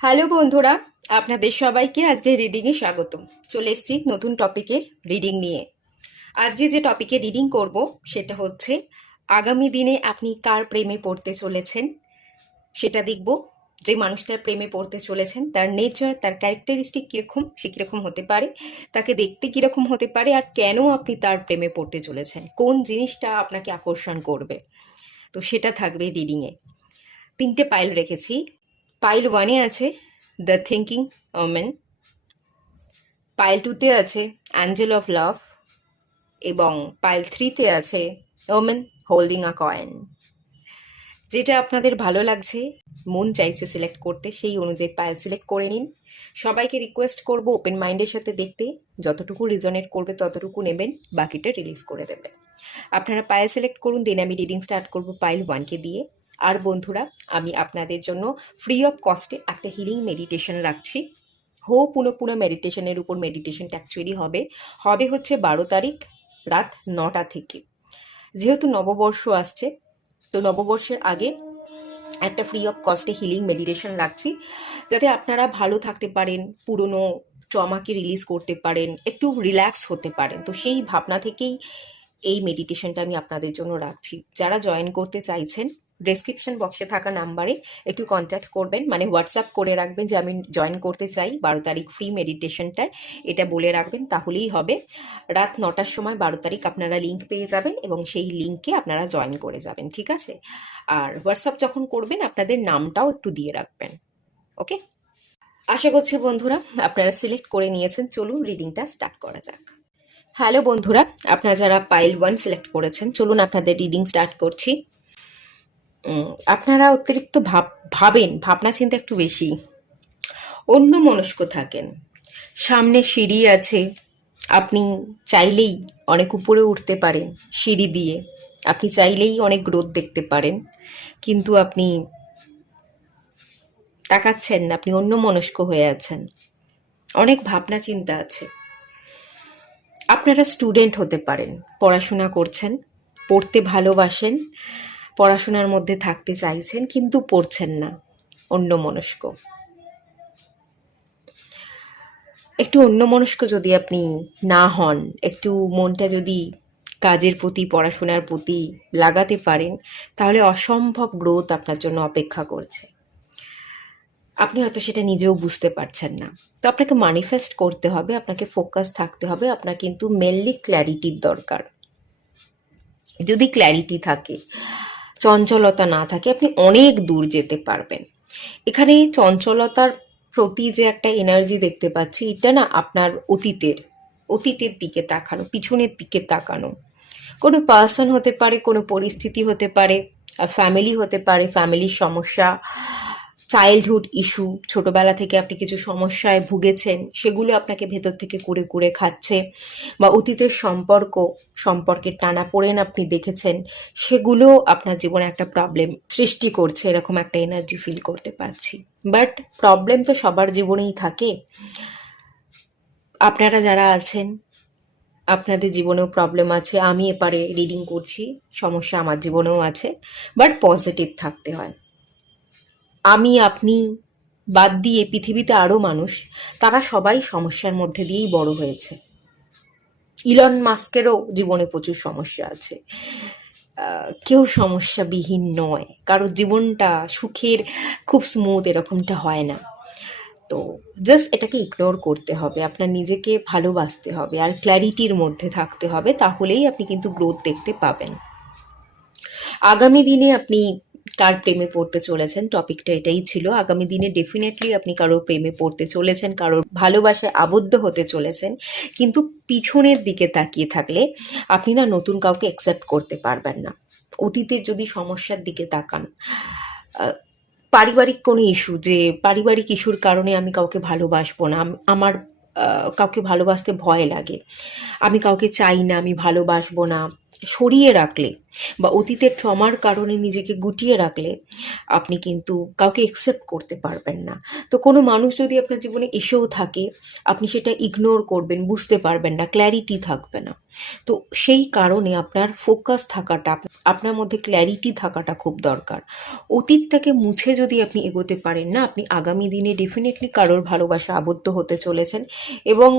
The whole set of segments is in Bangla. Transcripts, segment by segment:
হ্যালো বন্ধুরা, আপনাদের সবাইকে আজকে রিডিংয়ে স্বাগত। চলে এসেছি নতুন টপিকে রিডিং নিয়ে। আজকে যে টপিকে রিডিং করব সেটা হচ্ছে আগামী দিনে আপনি কার প্রেমে পড়তে চলেছেন সেটা দেখব। যে মানুষটার প্রেমে পড়তে চলেছেন তার নেচার, তার ক্যারেক্টারিস্টিক কীরকম, সে কীরকম হতে পারে, তাকে দেখতে কীরকম হতে পারে, আর কেন আপনি তার প্রেমে পড়তে চলেছেন, কোন জিনিসটা আপনাকে আকর্ষণ করবে। তো সেটা থাকবে রিডিংয়ে। তিনটে পাইল রেখেছি। পাইল ওয়ানে আছে দ্য থিঙ্কিং ওমেন, পাইল টুতে আছে অ্যাঞ্জেল অফ লাভ, এবং পাইল থ্রিতে আছে ওমেন হোল্ডিং আ কয়েন। যেটা আপনাদের ভালো লাগছে, মন চাইছে সিলেক্ট করতে, সেই অনুযায়ী পাইল সিলেক্ট করে নিন। সবাইকে রিকোয়েস্ট করব ওপেন মাইন্ডের সাথে দেখতে, যতটুকু রিজনেট করবে ততটুকু নেবেন, বাকিটা রিলিজ করে দেবেন। আপনারা পাইল সিলেক্ট করুন, দেন আমি রিডিং স্টার্ট করব পাইল ওয়ানকে দিয়ে। আর বন্ধুরা, আমি আপনাদের জন্য ফ্রি অফ কস্টে একটা হিলিং মেডিটেশন রাখছি। পুনঃ মেডিটেশনের উপর মেডিটেশনটা অ্যাকচুয়ালি হবে হচ্ছে 12 তারিখ রাত 9টা থেকে। যেহেতু নববর্ষ আসছে, তো নববর্ষের আগে একটা ফ্রি অফ কস্টে হিলিং মেডিটেশন রাখছি, যাতে আপনারা ভালো থাকতে পারেন, পুরনো ট্রমাকে রিলিজ করতে পারেন, একটু রিল্যাক্স হতে পারেন। তো সেই ভাবনা থেকেই এই মেডিটেশনটা আমি আপনাদের জন্য রাখছি। যারা জয়েন করতে চাইছেন, ডেসক্রিপশন বক্সে থাকা নাম্বারে একটু কন্ট্যাক্ট করবেন, মানে হোয়াটসঅ্যাপ করে রাখবেন যে আমি জয়েন করতে চাই 12 তারিখ ফ্রি মেডিটেশনটায়, এটা বলে রাখবেন, তাহলেই হবে। রাত 9টার সময় 12 তারিখ আপনারা লিঙ্ক পেয়ে যাবেন এবং সেই লিঙ্কে আপনারা জয়েন করে যাবেন, ঠিক আছে? আর হোয়াটসঅ্যাপ যখন করবেন আপনাদের নামটাও একটু দিয়ে রাখবেন, ওকে? আশা করছি বন্ধুরা আপনারা সিলেক্ট করে নিয়েছেন। চলুন রিডিংটা স্টার্ট করা যাক। হ্যালো বন্ধুরা, আপনারা যারা পাইল ওয়ান সিলেক্ট করেছেন, চলুন আপনাদের রিডিং স্টার্ট করছি। আপনারা অতিরিক্ত ভাবেন, ভাবনা চিন্তা একটু বেশি, অন্য মনস্ক থাকেন। সামনে সিঁড়ি আছে, আপনি চাইলেই অনেক উপরে উঠতে পারেন সিঁড়ি দিয়ে, আপনি চাইলেই অনেক গ্রোথ দেখতে পারেন, কিন্তু আপনি তাকাচ্ছেন না, আপনি অন্য মনস্ক হয়ে আছেন, অনেক ভাবনা চিন্তা আছে। আপনারা স্টুডেন্ট হতে পারেন, পড়াশোনা করছেন, পড়তে ভালোবাসেন, পড়াশোনার মধ্যে থাকতে চাইছেন কিন্তু পড়ছেন না, অন্যমনস্ক। একটু অন্যমনস্ক যদি আপনি না হন, একটু মনটা যদি কাজের প্রতি, পড়াশোনার প্রতি লাগাতে পারেন, তাহলে অসম্ভব গ্রোথ আপনার জন্য অপেক্ষা করছে। আপনি হয়তো সেটা নিজেও বুঝতে পারছেন না। তো আপনাকে ম্যানিফেস্ট করতে হবে, আপনাকে ফোকাস থাকতে হবে, আপনার কিন্তু মেনলি ক্ল্যারিটির দরকার। যদি ক্ল্যারিটি থাকে, চঞ্চলতা না থাকে, আপনি অনেক দূর যেতে পারবেন। এখানে চঞ্চলতার প্রতি যে একটা এনার্জি দেখতে পাচ্ছি, এটা না আপনার অতীতের দিকে তাকানো, পিছনের দিকে তাকানো। কোনো পার্সন হতে পারে, কোনো পরিস্থিতি হতে পারে, ফ্যামিলি হতে পারে, ফ্যামিলির সমস্যা, চাইল্ডহুড ইস্যু, ছোটবেলা থেকে আপনি কিছু সমস্যায় ভুগেছেন, সেগুলো আপনাকে ভেতর থেকে কুরে কুরে খাচ্ছে, বা অতীতের সম্পর্কের টানাপোড়েন আপনি দেখেছেন, সেগুলো আপনার জীবনে একটা প্রবলেম সৃষ্টি করছে, এরকম একটা এনার্জি ফিল করতে পারছি। বাট প্রবলেম তো সবার জীবনেই থাকে। আপনারা যারা আছেন, আপনাদের জীবনেও প্রবলেম আছে, আমি এপারে রিডিং করছি, সমস্যা আমার জীবনেও আছে, বাট পজিটিভ থাকতে হয়। আমি, আপনি বাদ দিয়ে পৃথিবীতে আরও মানুষ, তারা সবাই সমস্যার মধ্যে দিয়েই বড় হয়েছে। ইলন মাস্কেরও জীবনে প্রচুর সমস্যা আছে। কেউ সমস্যাবিহীন নয়, কারোর জীবনটা সুখের, খুব স্মুথ এরকমটা হয় না। তো জাস্ট এটাকে ইগনোর করতে হবে, আপনার নিজেকে ভালোবাসতে হবে, আর ক্ল্যারিটির মধ্যে থাকতে হবে, তাহলেই আপনি কিন্তু গ্রোথ দেখতে পাবেন। আগামী দিনে আপনি কার প্রেমে পড়তে চলেছেন, টপিকটা এটাই ছিল। আগামী দিনে ডেফিনেটলি আপনি কারোর প্রেমে পড়তে চলেছেন, কারোর ভালোবাসায় আবদ্ধ হতে চলেছেন, কিন্তু পিছনের দিকে তাকিয়ে থাকলে আপনি না নতুন কাউকে অ্যাকসেপ্ট করতে পারবেন না। অতীতের যদি সমস্যার দিকে তাকান, পারিবারিক কোনো ইস্যু, যে পারিবারিক ইস্যুর কারণে আমি কাউকে ভালোবাসবো না, আমার কাউকে ভালোবাসতে ভয় লাগে, আমি কাউকে চাই না, আমি ভালোবাসবো না, সরিয়ে রাখলে বা অতীতের ট্রমার কারণে নিজেকে গুটিয়ে রাখলে আপনি কিন্তু কাউকে একসেপ্ট করতে পারবেন না। তো কোনো মানুষ যদি আপনার জীবনে এসেও থাকে, আপনি সেটা ইগনোর করবেন, বুঝতে পারবেন না, ক্ল্যারিটি থাকবে না। তো সেই কারণে আপনার ফোকাস থাকাটা, আপনার মধ্যে ক্ল্যারিটি থাকাটা খুব দরকার। অতীতটাকে মুছে যদি আপনি এগোতে পারেন না, আপনি আগামী দিনে ডেফিনেটলি কারোর ভালোবাসা আবদ্ধ হতে চলেছেন। এবং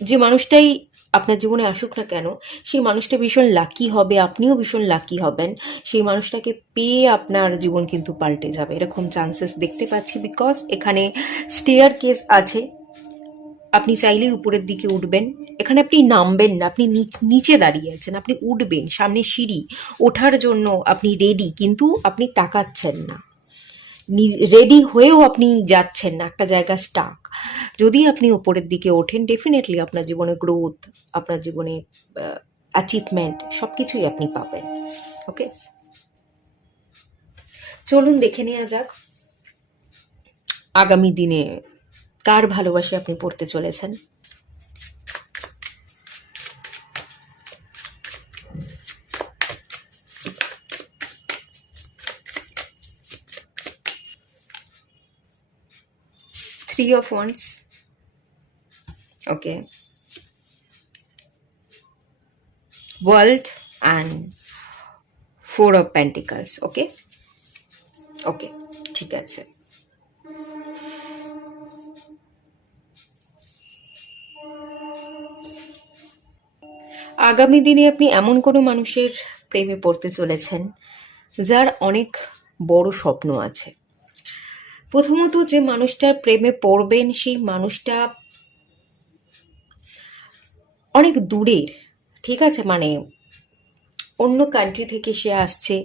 যে মানুষটাই আপনার জীবনে আসুক না কেন, সেই মানুষটা ভীষণ লাকি হবে, আপনিও ভীষণ লাকি হবেন। সেই মানুষটাকে পেয়ে আপনার জীবন কিন্তু পাল্টে যাবে, এরকম চান্সেস দেখতে পাচ্ছি। বিকজ এখানে স্টেয়ার কেস আছে, আপনি চাইলেই উপরের দিকে উঠবেন। এখানে আপনি নামবেন না, আপনি নিচে দাঁড়িয়ে আছেন, আপনি উঠবেন, সামনে সিঁড়ি, ওঠার জন্য আপনি রেডি, কিন্তু আপনি তাকাচ্ছেন না, রেডি হয়েও আপনি যাচ্ছেন না, একটা জায়গা স্টাক। যদি আপনি উপরের দিকে ওঠেন, ডেফিনেটলি আপনার জীবনে গ্রোথ, আপনার জীবনে অ্যাচিভমেন্ট সব কিছুই আপনি পাবেন। ওকে, চলুন দেখে নেওয়া যাক আগামী দিনে কার ভালোবাসে আপনি পড়তে চলেছেন। Three of Wands. Okay. World and Four of Pentacles. Okay. Okay. ঠিক আছে। আগামী দিনে আপনি এমন কোনো মানুষের প্রেমে পড়তে চলেছেন যার অনেক বড় স্বপ্ন আছে। প্রথমত, যে মানুষটার প্রেমে পড়বেন সেই মানুষটা অনেক দূরের, ঠিক আছে, মানে অন্য কান্ট্রি থেকে সে আসছে,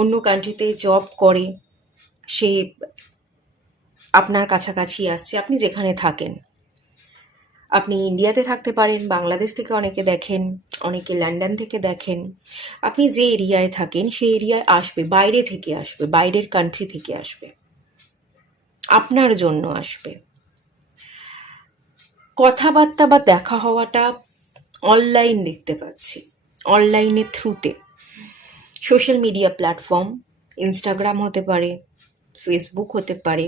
অন্য কান্ট্রিতে জব করে, সে আপনার কাছাকাছি আসছে, আপনি যেখানে থাকেন। আপনি ইন্ডিয়াতে থাকতে পারেন, বাংলাদেশ থেকে অনেকে দেখেন, অনেকে লন্ডন থেকে দেখেন। আপনি যে এরিয়ায় থাকেন সেই এরিয়ায় আসবে, বাইরে থেকে আসবে, বাইরের কান্ট্রি থেকে আসবে, আপনার জন্য আসবে। কথাবার্তা বা দেখা হওয়াটা অনলাইন দেখতে পাচ্ছি, অনলাইনের থ্রুতে। সোশ্যাল মিডিয়া প্ল্যাটফর্ম, ইনস্টাগ্রাম হতে পারে, ফেসবুক হতে পারে,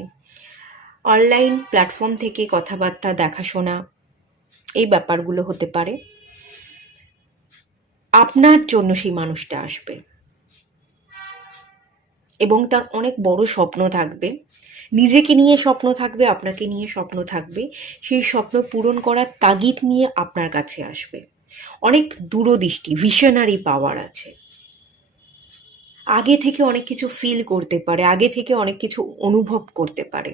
অনলাইন প্ল্যাটফর্ম থেকে কথাবার্তা, দেখাশোনা, এই ব্যাপারগুলো হতে পারে। আপনার জন্য সেই মানুষটা আসবে এবং তার অনেক বড় স্বপ্ন থাকবে, নিজেকে নিয়ে স্বপ্ন থাকবে, আপনাকে নিয়ে স্বপ্ন থাকবে। সেই স্বপ্ন পূরণ করার তাগিদ নিয়ে আপনার কাছে আসবে। অনেক দূরদৃষ্টি, ভিশনারি পাওয়ার আছে। আগে থেকে অনেক কিছু ফিল করতে পারে, আগে থেকে অনেক কিছু অনুভব করতে পারে,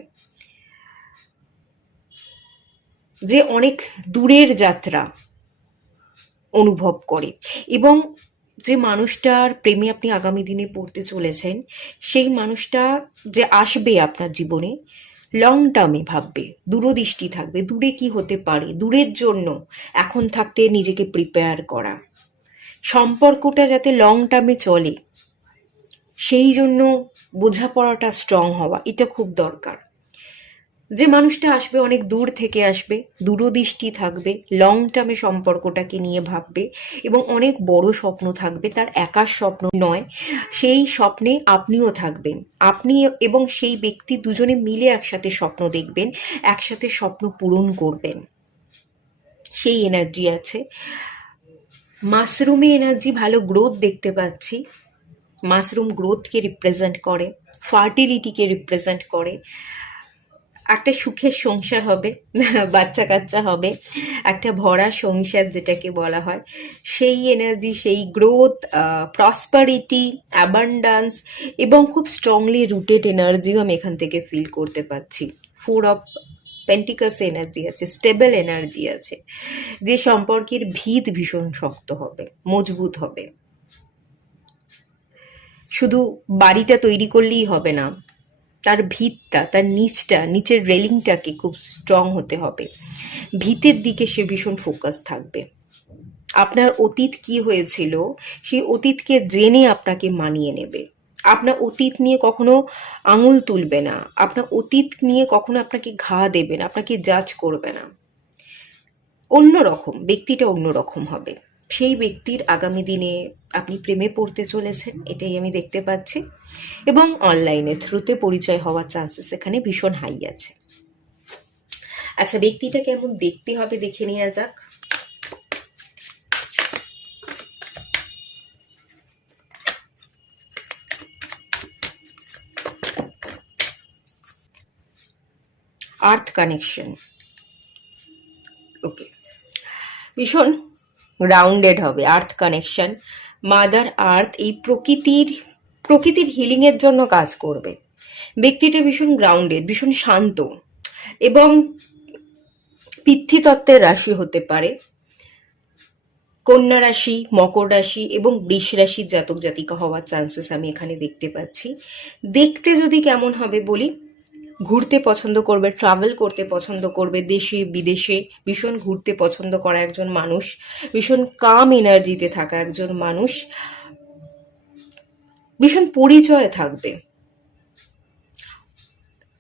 যে অনেক দূরের যাত্রা অনুভব করে। এবং যে মানুষটার প্রেমে আপনি আগামী দিনে পড়তে চলেছেন, সেই মানুষটা যে আসবে আপনার জীবনে, লং টার্মে ভাববে, দূরদৃষ্টি থাকবে, দূরে কি হতে পারে, দূরের জন্য এখন থাকতে নিজেকে প্রিপেয়ার করা, সম্পর্কটা যাতে লং টার্মে চলে সেই জন্য বোঝাপড়াটা স্ট্রং হওয়া, এটা খুব দরকার। যে মানুষটা আসবে অনেক দূর থেকে আসবে, দূরদৃষ্টি থাকবে, লং টার্মে সম্পর্কটাকে নিয়ে ভাববে এবং অনেক বড় স্বপ্ন থাকবে, তার একার স্বপ্ন নয়, সেই স্বপ্নে আপনিও থাকবেন। আপনি এবং সেই ব্যক্তি দুজনে মিলে একসাথে স্বপ্ন দেখবেন, একসাথে স্বপ্ন পূরণ করবেন, সেই এনার্জি আছে। মাশরুমে এনার্জি, ভালো গ্রোথ দেখতে পাচ্ছি। মাশরুম গ্রোথকে রিপ্রেজেন্ট করে, ফার্টিলিটিকে রিপ্রেজেন্ট করে। একটা সুখের সংসার হবে, বাচ্চা কাচ্চা হবে, একটা ভরা সংসার যেটাকে বলা হয়, সেই এনার্জি, সেই গ্রোথ, প্রসপারিটি, অ্যাবান্ডান্স এবং খুব স্ট্রংলি রুটেড এনার্জিও আমি এখান থেকে ফিল করতে পাচ্ছি। ফোর অফ পেন্টিকালস এনার্জি আছে, স্টেবল এনার্জি আছে, যে সম্পর্কের ভিত ভীষণ শক্ত হবে, মজবুত হবে। শুধু বাড়িটা তৈরি করলেই হবে না, তার ভিতটা, তার নিচটা, নিচের রেলিংটাকে খুব স্ট্রং হতে হবে। ভিতের দিকে সে ভীষণ ফোকাস থাকবে। আপনার অতীত কি হয়েছিল সেই অতীতকে জেনে আপনাকে মানিয়ে নেবে। আপনার অতীত নিয়ে কখনো আঙুল তুলবে না, আপনার অতীত নিয়ে কখনো আপনাকে ঘা দেবে না, আপনাকে জাজ করবে না। অন্যরকম, ব্যক্তিটা অন্যরকম হবে। সেই ব্যক্তির আগামী দিনে আপনি প্রেমে পড়তে চলেছেন, এটাই আমি দেখতে পাচ্ছি। এবং অনলাইনে থ্রুতে পরিচয় হওয়ার চান্সেস এখানে ভীষণ হাই আছে। আচ্ছা, ব্যক্তিটা কেমন দেখতে হবে দেখে নেওয়া যাক। আর্থ কানেকশন, ওকে, ভীষণ গ্রাউন্ডেড হবে। আর্থ কানেকশন, মাদার আর্থ, এই প্রকৃতির হিলিংয়ের জন্য কাজ করবে। ব্যক্তিটা ভীষণ গ্রাউন্ডেড, ভীষণ শান্ত এবং পিতৃতত্ত্বের রাশি হতে পারে। কন্যা রাশি, মকর রাশি এবং বৃষ রাশির জাতক জাতিকা হওয়ার চান্সেস আমি এখানে দেখতে পাচ্ছি। দেখতে যদি কেমন হবে বলি, ঘুরতে পছন্দ করবে, ট্রাভেল করতে পছন্দ করবে, দেশে বিদেশে ভীষণ ঘুরতে পছন্দ করা একজন মানুষ, ভীষণ কাম এনার্জিতে থাকা একজন মানুষ, ভীষণ পরিচয় থাকবে।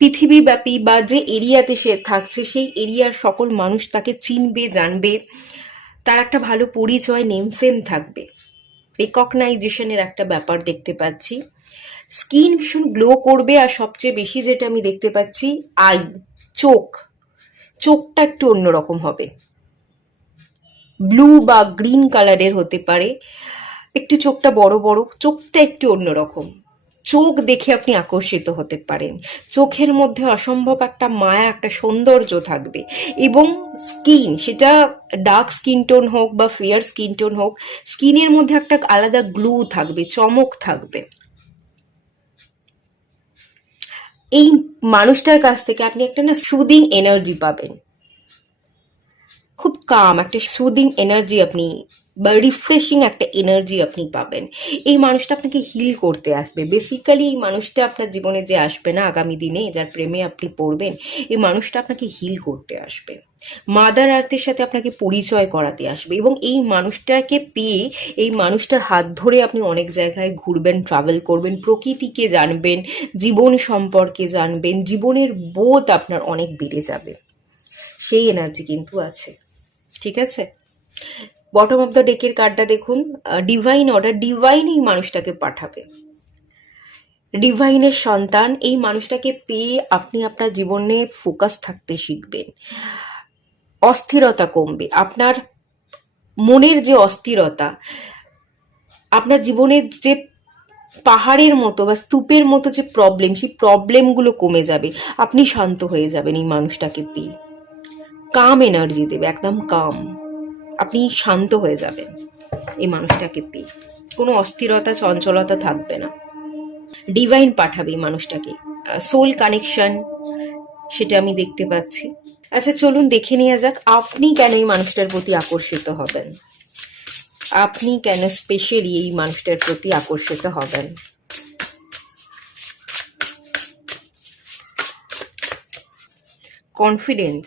পৃথিবীব্যাপী বা যে এরিয়াতে সে থাকছে সেই এরিয়ার সকল মানুষ তাকে চিনবে, জানবে, তার একটা ভালো পরিচয়, নেম ফেম থাকবে, রেকগনাইজেশনের একটা ব্যাপার দেখতে পাচ্ছি। স্কিন ভীষণ গ্লো করবে। আর সবচেয়ে বেশি যেটা আমি দেখতে পাচ্ছি, আই, চোখটা একটু অন্যরকম হবে, ব্লু বা গ্রিন কালারের হতে পারে, একটু চোখটা বড় বড়, চোখটা একটু অন্যরকম। চোখ দেখে আপনি আকর্ষিত হতে পারেন। চোখের মধ্যে অসম্ভব একটা মায়া, একটা সৌন্দর্য থাকবে। এবং স্কিন, সেটা ডার্ক স্কিন টোন হোক বা ফেয়ার স্কিন টোন হোক, স্কিনের মধ্যে একটা আলাদা গ্লো থাকবে, চমক থাকবে। এই মানুষটার কাছ থেকে আপনি একটা না সুদিং এনার্জি পাবেন, খুব কাম একটা সুদিং এনার্জি আপনি বা রিফ্রেশিং একটা এনার্জি আপনি পাবেন। এই মানুষটা আপনাকে হিল করতে আসবে। বেসিক্যালি এই মানুষটা আপনার জীবনে যে আসবে না আগামী দিনে, যার প্রেমে আপনি পড়বেন, এই মানুষটা আপনাকে হিল করতে আসবে, মাদার আর্থের সাথে আপনাকে পরিচয় করাতে আসবে। এবং এই মানুষটাকে পেয়ে, এই মানুষটার হাত ধরে আপনি অনেক জায়গায় ঘুরবেন, ট্রাভেল করবেন, প্রকৃতিকে জানবেন, জীবন সম্পর্কে জানবেন, জীবনের বোধ আপনার অনেক বেড়ে যাবে। সেই এনার্জি কিন্তু আছে, ঠিক আছে। বটম অফ দ্য ডেকের কার্ডটা দেখুন, ডিভাইন অর্ডার, ডিভাইন এই মানুষটাকে পাঠাবে, ডিভাইনের সন্তান। এই মানুষটাকে পেয়ে আপনি আপনার জীবনে ফোকাস থাকতে শিখবেন, অস্থিরতা কমবে, আপনার মনের যে অস্থিরতা, আপনার জীবনের যে পাহাড়ের মতো বা স্তূপের মতো যে প্রবলেম, সেই প্রবলেমগুলো কমে যাবে, আপনি শান্ত হয়ে যাবেন এই মানুষটাকে পেয়ে। কাম এনার্জি দেবে, একদম কাম, আপনি শান্ত হয়ে যাবেন এই মানুষটাকে পেয়ে, কোনো অস্থিরতা চঞ্চলতা থাকবে না। ডিভাইন পাঠাবে এই মানুষটাকে, সোল কানেকশন, সেটা আমি দেখতে পাচ্ছি। আচ্ছা, চলুন দেখে নেওয়া যাক আপনি কেন এই মানুষটার প্রতি আকর্ষিত হবেন, আপনি কেন স্পেশালি এই মানুষটার প্রতি আকর্ষিত হবেন। কনফিডেন্স,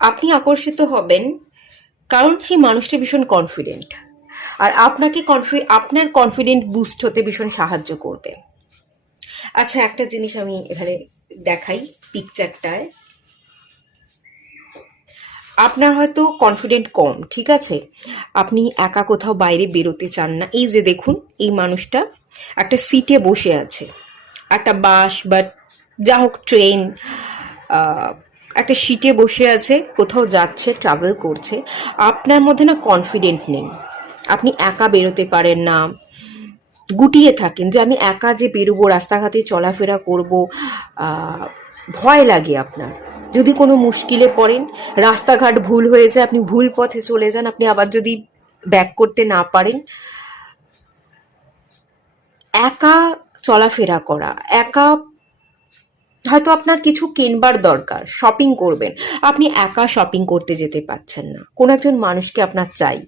আপনি আকর্ষিত হবেন কারণ সেই মানুষটা ভীষণ কনফিডেন্ট, আর আপনাকে আপনার কনফিডেন্ট বুস্ট হতে ভীষণ সাহায্য করবে। আচ্ছা, একটা জিনিস আমি এখানে দেখাই পিকচারটায়, আপনার হয়তো কনফিডেন্ট কম, ঠিক আছে, আপনি একা কোথাও বাইরে বেরোতে চান না। এই যে দেখুন, এই মানুষটা একটা সিটে বসে আছে, একটা বাস বা যা হোক ট্রেন, একটা সিটে বসে আছে, কোথাও যাচ্ছে, ট্রাভেল করছে। আপনার মধ্যে না কনফিডেন্ট নেই, আপনি একা বেরোতে পারেন না, গুটিয়ে থাকেন যে আমি একা যে বেরোবো, রাস্তাঘাটে চলাফেরা করব, ভয় লাগে আপনার। যদি কোনো মুশকিলে পড়েন, রাস্তাঘাট ভুল হয়েছে, আপনি ভুল পথে চলে যান, আপনি আবার যদি ব্যাক করতে না পারেন, একা চলাফেরা করা, একা হয়তো আপনার কিছু কিনবার দরকার, শপিং করবেন, আপনি একা শপিং করতে যেতে পারছেন না, কোনো একজন মানুষকে আপনার চাই।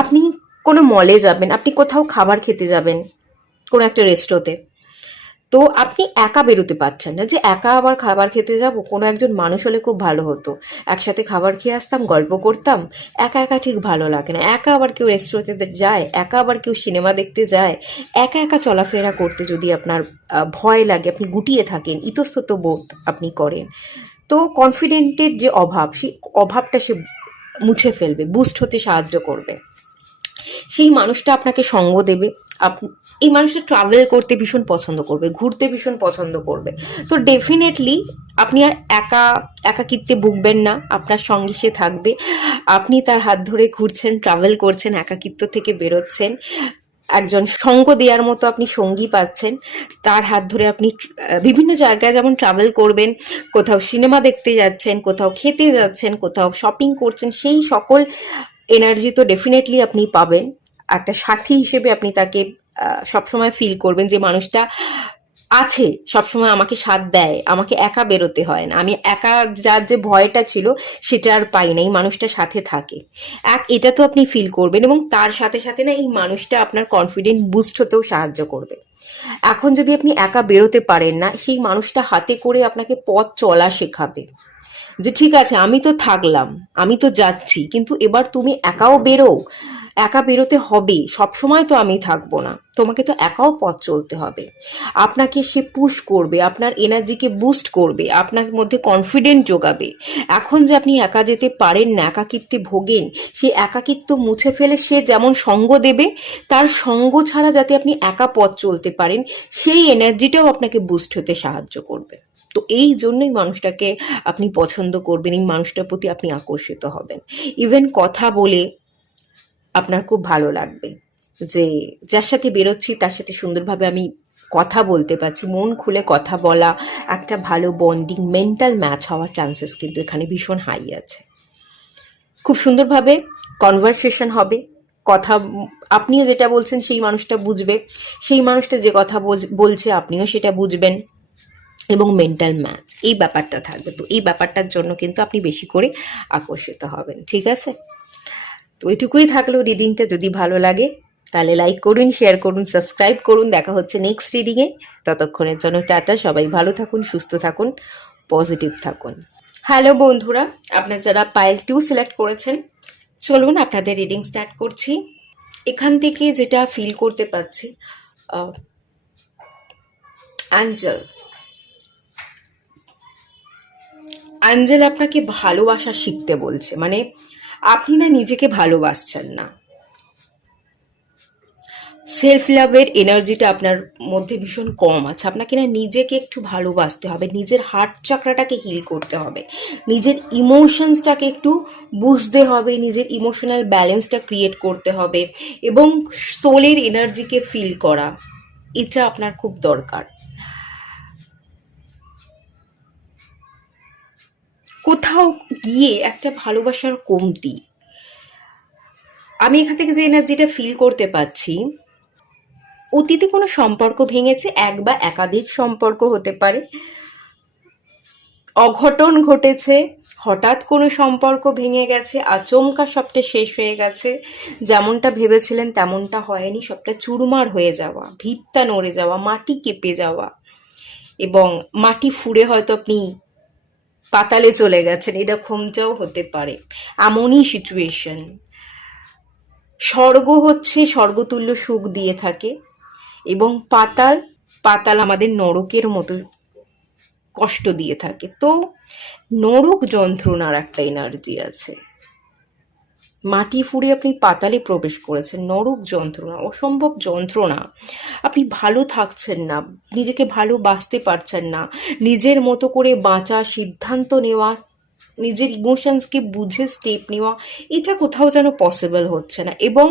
আপনি কোনো মলে যাবেন, আপনি কোথাও খাবার খেতে যাবেন, কোনো একটা রেস্টুরেন্টে, তো আপনি একা বেরোতে পারছেন না যে একা আবার খাবার খেতে যাব। কোনো একজন মানুষ হলে খুব ভালো হতো, একসাথে খাবার খেয়ে আসতাম, গল্প করতাম। একা একা ঠিক ভালো লাগে না, একা আবার কেউ রেস্টুরেন্টে যায়, একা আবার কেউ সিনেমা দেখতে যায়, একা একা চলাফেরা করতে যদি আপনার ভয় লাগে, আপনি গুটিয়ে থাকেন, ইতস্তত বোধ আপনি করেন, তো কনফিডেন্টের যে অভাব, সেই অভাবটা সে মুছে ফেলবে, বুস্ট হতে সাহায্য করবে। সেই মানুষটা আপনাকে সঙ্গ দেবে। এই মানুষটা ট্রাভেল করতে ভীষণ পছন্দ করবে, ঘুরতে ভীষণ পছন্দ করবে। তো ডেফিনেটলি আপনি আর একাকিত্বে ভুগবেন না, আপনার সঙ্গে সে থাকবে। আপনি তার হাত ধরে ঘুরছেন, ট্রাভেল করছেন, একাকিত্ব থেকে বেরোচ্ছেন, একজন সঙ্গ দেওয়ার মতো আপনি সঙ্গী পাচ্ছেন। তার হাত ধরে আপনি বিভিন্ন জায়গায় যেমন ট্রাভেল করবেন, কোথাও সিনেমা দেখতে যাচ্ছেন, কোথাও খেতে যাচ্ছেন, কোথাও শপিং করছেন, সেই সকল এনার্জি তো ডেফিনেটলি আপনি পাবেন। একটা সাথী হিসেবে আপনি তাকে সবসময় ফিল করবেন যে মানুষটা আছে, সবসময় আমাকে সাথ দেয়, আমাকে একা বেরোতে হয় না, আমি একা যার যে ভয়টা ছিল সেটা আর পাই না, এই মানুষটা সাথে থাকে। এটা তো আপনি ফিল করবেন, এবং তার সাথে সাথে না এই মানুষটা আপনার কনফিডেন্ট বুস্ট হতেও সাহায্য করবে। এখন যদি আপনি একা বেরোতে পারেন না, সেই মানুষটা হাতে করে আপনাকে পথ চলা শেখাবে, যে ঠিক আছে আমি তো থাকলাম, আমি তো যাচ্ছি, কিন্তু এবার তুমি একাও বেরো, একা বেরোতে হবে, সবসময় তো আমি থাকবো না, তোমাকে তো একাও পথ চলতে হবে। আপনাকে সে পুশ করবে, আপনার এনার্জিকে বুস্ট করবে, আপনার মধ্যে কনফিডেন্ট যোগাবে। এখন যে আপনি একা যেতে পারেন না, একাকিত্বে ভোগেন, সেই একাকিত্ব মুছে ফেলে সে যেমন সঙ্গ দেবে, তার সঙ্গ ছাড়া যাতে আপনি একা পথ চলতে পারেন, সেই এনার্জিটাও আপনাকে বুস্ট হতে সাহায্য করবে। তো এই জন্যই মানুষটাকে আপনি পছন্দ করবেন, এই মানুষটার প্রতি আপনি আকর্ষিত হবেন। ইভেন কথা বলে আপনার খুব ভালো লাগবে, যে যার সাথে বেরোচ্ছি তার সাথে সুন্দরভাবে আমি কথা বলতে পারছি, মন খুলে কথা বলা, একটা ভালো বন্ডিং, মেন্টাল ম্যাচ হওয়ার চান্সেস কিন্তু এখানে ভীষণ হাই আছে। খুব সুন্দরভাবে কনভারসেশন হবে, কথা আপনিও যেটা বলছেন সেই মানুষটা বুঝবে, সেই মানুষটা যে কথা বলছে আপনিও সেটা বুঝবেন, এবং মেন্টাল ম্যাচ এই ব্যাপারটা থাকবে। তো এই ব্যাপারটার জন্য কিন্তু আপনি বেশি করে আকর্ষিত হবেন। ঠিক আছে, তো এটুকুই থাকলো রিডিংটা। যদি ভালো লাগে তাহলে লাইক করুন, শেয়ার করুন, সাবস্ক্রাইব করুন। দেখা হচ্ছে নেক্সট রিডিংয়ে। ততক্ষণের জন্য টাটা, সবাই ভালো থাকুন, সুস্থ থাকুন, পজিটিভ থাকুন। হ্যালো বন্ধুরা, আপনারা যারা পাইল 2 সিলেক্ট করেছেন, চলুন আপনাদের রিডিং স্টার্ট করছি। এখান থেকে যেটা ফিল করতে পারছি, অ্যাঞ্জেল অ্যাঞ্জেল আপনাকে ভালোবাসা শিখতে বলছে। মানে আপনি না নিজেকে ভালোবাসছেন না, সেলফ লাভের এনার্জিটা আপনার মধ্যে ভীষণ কম আছে। আপনাকে না নিজেকে একটু ভালোবাসতে হবে, নিজের হার্ট চাকরাটাকে হিল করতে হবে, নিজের ইমোশনসটাকে একটু বুঝতে হবে, নিজের ইমোশনাল ব্যালেন্সটা ক্রিয়েট করতে হবে, এবং সোলের এনার্জিকে ফিল করা, এটা আপনার খুব দরকার। কোথাও গিয়ে একটা ভালোবাসার কমতি, আমি এখান থেকে যে এনার্জিটা ফিল করতে পারছি, অতীতে কোনো সম্পর্ক ভেঙেছে, এক বা একাধিক সম্পর্ক হতে পারে, অঘটন ঘটেছে, হঠাৎ কোনো সম্পর্ক ভেঙে গেছে, আচমকা সবটা শেষ হয়ে গেছে, যেমনটা ভেবেছিলেন তেমনটা হয়নি, সবটা চুরমার হয়ে যাওয়া, ভিতটা নড়ে যাওয়া, মাটি কেঁপে যাওয়া, এবং মাটি ফুঁড়ে হয়তো আপনি পাতালে চলে গেছেন, এরকমটাও হতে পারে। এমনই সিচুয়েশন। স্বর্গ হচ্ছে স্বর্গতুল্য সুখ দিয়ে থাকে, এবং পাতাল পাতাল আমাদের নরকের মতো কষ্ট দিয়ে থাকে। তো নরক যন্ত্রণার একটা এনার্জি আছে, মাটি ফুঁড়ে আপনি পাতালে প্রবেশ করেছেন, নরক যন্ত্রণা, অসম্ভব যন্ত্রণা। আপনি ভালো থাকছেন না, নিজেকে ভালোবাসতে পারছেন না, নিজের মতো করে বাঁচা, সিদ্ধান্ত নেওয়া, নিজের ইমোশনসকে বুঝে স্টেপ নেওয়া, এটা কোথাও যেন পসিবল হচ্ছে না, এবং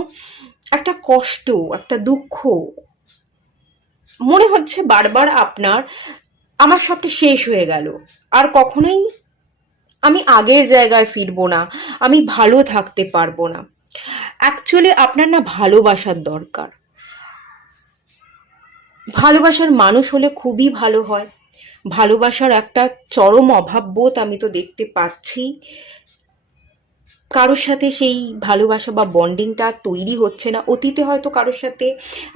একটা কষ্ট, একটা দুঃখ মনে হচ্ছে বারবার আপনার, আমার সবটা শেষ হয়ে গেল, আর কখনোই আমি আগের জায়গায় ফিরবো না, আমি ভালো থাকতে পারবো না। অ্যাকচুয়ালি আপনার না ভালোবাসার দরকার, ভালোবাসার মানুষ হলে খুবই ভালো হয়। ভালোবাসার একটা চরম অভাব বোধ আমি তো দেখতে পাচ্ছি, কারোর সাথে সেই ভালোবাসা বা বন্ডিংটা তৈরি হচ্ছে না। অতীতে হয়তো কারোর সাথে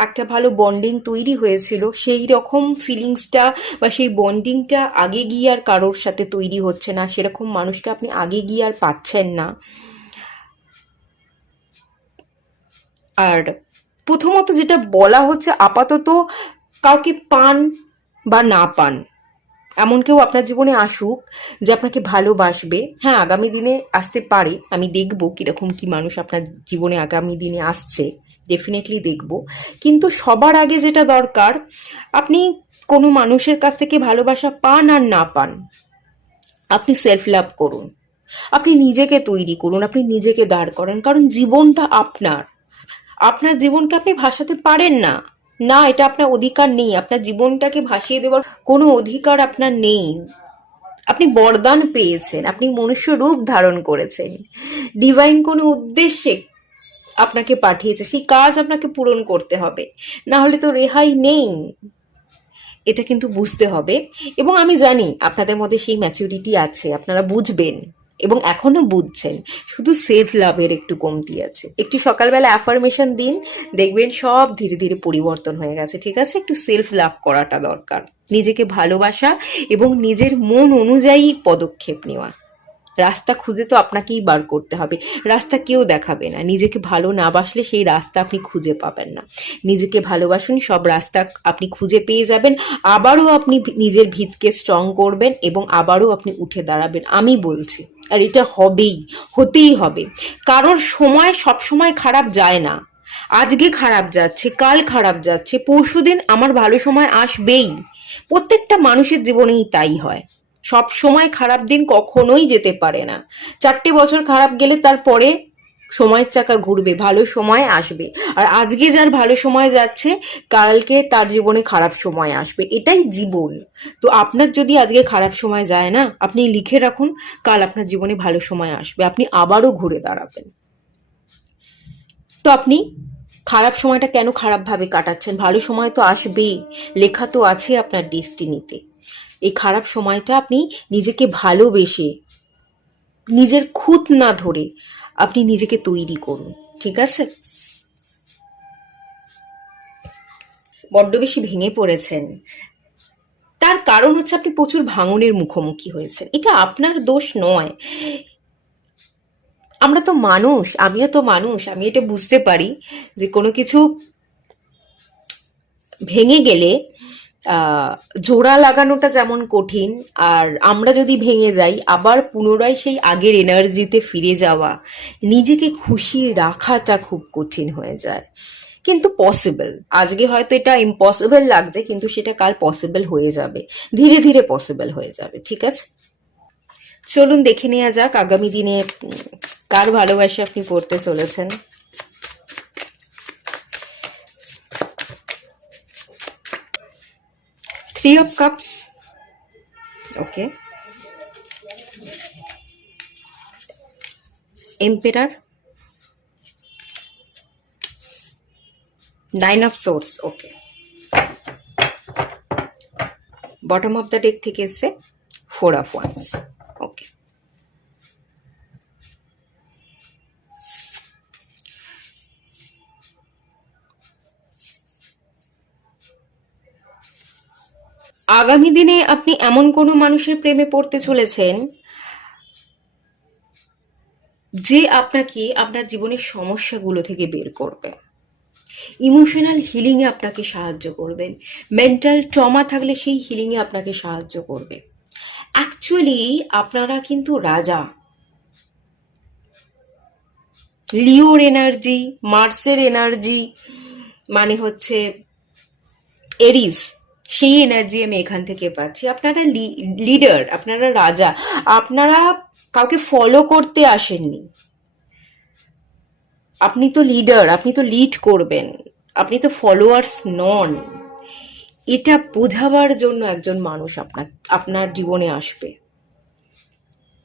একটা ভালো বন্ডিং তৈরি হয়েছিল, সেই রকম ফিলিংসটা বা সেই বন্ডিংটা আগে গিয়ে আর কারোর সাথে তৈরি হচ্ছে না, সেরকম মানুষকে আপনি আগে গিয়ে আর পাচ্ছেন না। আর প্রথমত যেটা বলা হচ্ছে, আপাতত কাউকে পান বা না পান, এমন কেউ আপনার জীবনে আসুক যে আপনাকে ভালোবাসবে। হ্যাঁ, আগামী দিনে আসতে পারে, আমি দেখব কীরকম কি মানুষ আপনার জীবনে আগামী দিনে আসছে, ডেফিনেটলি দেখব। কিন্তু সবার আগে যেটা দরকার, আপনি কোনো মানুষের কাছ থেকে ভালোবাসা পান আর না পান, আপনি সেলফ লাভ করুন, আপনি নিজেকে তৈরি করুন, আপনি নিজেকে দাঁড় করেন। কারণ জীবনটা আপনার, আপনার জীবনকে আপনি ভাসাতে পারেন না। না, এটা আপনার অধিকার নেই। আপনার জীবনটাকে ভাসিয়ে দেওয়ার কোনো অধিকার আপনার নেই। আপনি বরদান পেয়েছেন, আপনি মনুষ্য রূপ ধারণ করেছেন, ডিভাইন কোনো উদ্দেশ্যে আপনাকে পাঠিয়েছে, সেই কাজ আপনাকে পূরণ করতে হবে, না হলে তো রেহাই নেই। এটা কিন্তু বুঝতে হবে। এবং আমি জানি আপনাদের মধ্যে সেই ম্যাচুরিটি আছে, আপনারা বুঝবেন এবং এখনো বুঝছেন। শুধু সেলফ লাভের একটু কমতি আছে। একটু সকালবেলা অ্যাফার্মেশন দিন, দেখবেন সব ধীরে ধীরে পরিবর্তন হয়ে গেছে। ঠিক আছে, একটু সেলফ লাভ করাটা দরকার, নিজেকে ভালোবাসা এবং নিজের মন অনুযায়ী পদক্ষেপ নেওয়া। রাস্তা খুঁজে তো আপনাকেই বার করতে হবে, রাস্তা কেউ দেখাবে না। নিজেকে ভালো না বাসলে সেই রাস্তা আপনি খুঁজে পাবেন না। নিজেকে ভালোবাসুন, সব রাস্তা আপনি খুঁজে পেয়ে যাবেন। আবারও আপনি নিজের ভিতকে স্ট্রং করবেন এবং আবারও আপনি উঠে দাঁড়াবেন, আমি বলছি। আর এটা হবেই, হতেই হবে। কারোর সময় সব সময় খারাপ যায় না। আজকে খারাপ যাচ্ছে, কাল খারাপ যাচ্ছে, পরশুদিন আমার ভালো সময় আসবেই। প্রত্যেকটা মানুষের জীবনেই তাই হয়। সব সময় খারাপ দিন কখনোই যেতে পারে না। 4টে বছর খারাপ গেলে তারপরে সময়ের চাকা ঘুরবে, ভালো সময় আসবে। আর আজকে যার ভালো সময় যাচ্ছে, কালকে তার জীবনে খারাপ সময় আসবে, এটাই জীবন। তো আপনার যদি আজকে খারাপ সময় যায় না, আপনি লিখে রাখুন, কাল আপনার জীবনে ভালো সময় আসবে, আপনি আবারও ঘুরে দাঁড়াবেন। তো আপনি খারাপ সময়টা কেন খারাপভাবে কাটাচ্ছেন? ভালো সময় তো আসবেই, লেখা তো আছে আপনার ডেস্টিনিতে। এই খারাপ সময়টা আপনি নিজেকে ভালোবেসে, নিজের খুঁত না ধরে আপনি নিজেকে তৈরি করুন। ঠিক আছে? বড্ড বেশি ভেঙে পড়েছেন, তার কারণ হচ্ছে আপনি প্রচুর ভাঙনের মুখোমুখি হয়েছেন। এটা আপনার দোষ নয়। আমরা তো মানুষ, আমিও তো মানুষ, আমি এটা বুঝতে পারি যে কোনো কিছু ভেঙে গেলে জোড়া লাগানোটা যেমন কঠিন, আর আমরা যদি ভেঙে যাই আবার পুনরায় সেই আগের এনার্জিতে ফিরে যাওয়া, নিজেকে খুশি রাখাটা খুব কঠিন হয়ে যায়। কিন্তু পসিবল। আজকে হয়তো এটা ইম্পসিবল লাগছে, কিন্তু সেটা কাল পসিবল হয়ে যাবে, ধীরে ধীরে পসিবল হয়ে যাবে। ঠিক আছে, চলুন দেখে নেওয়া যাক আগামী দিনে কার ভালোবাসা আপনি পড়তে চলেছেন। 3 of Cups. Okay. Emperor. 9 of Swords. Okay. Bottom of the deck থেকে এসছে 4 of Wands. Okay. আগামী দিনে আপনি এমন কোনো মানুষের প্রেমে পড়তে চলেছেন যে আপনাকে আপনার জীবনের সমস্যাগুলো থেকে বের করবে, ইমোশনাল হিলিংয়ে আপনাকে সাহায্য করবেন, মেন্টাল ট্রমা থাকলে সেই হিলিংয়ে আপনাকে সাহায্য করবে। অ্যাকচুয়ালি আপনারা কিন্তু রাজা। লিওর এনার্জি, মার্সের এনার্জি, মানে হচ্ছে এরিস, সেই এনার্জি আমি এখান থেকে পাচ্ছি। আপনারা লিডার, আপনারা রাজা, আপনারা কাউকে ফলো করতে আসেননি। আপনি তো লিডার, আপনি তো লিড করবেন, আপনি তো ফলোয়ার্স নন। এটা বোঝাবার জন্য একজন মানুষ আপনার জীবনে আসবে।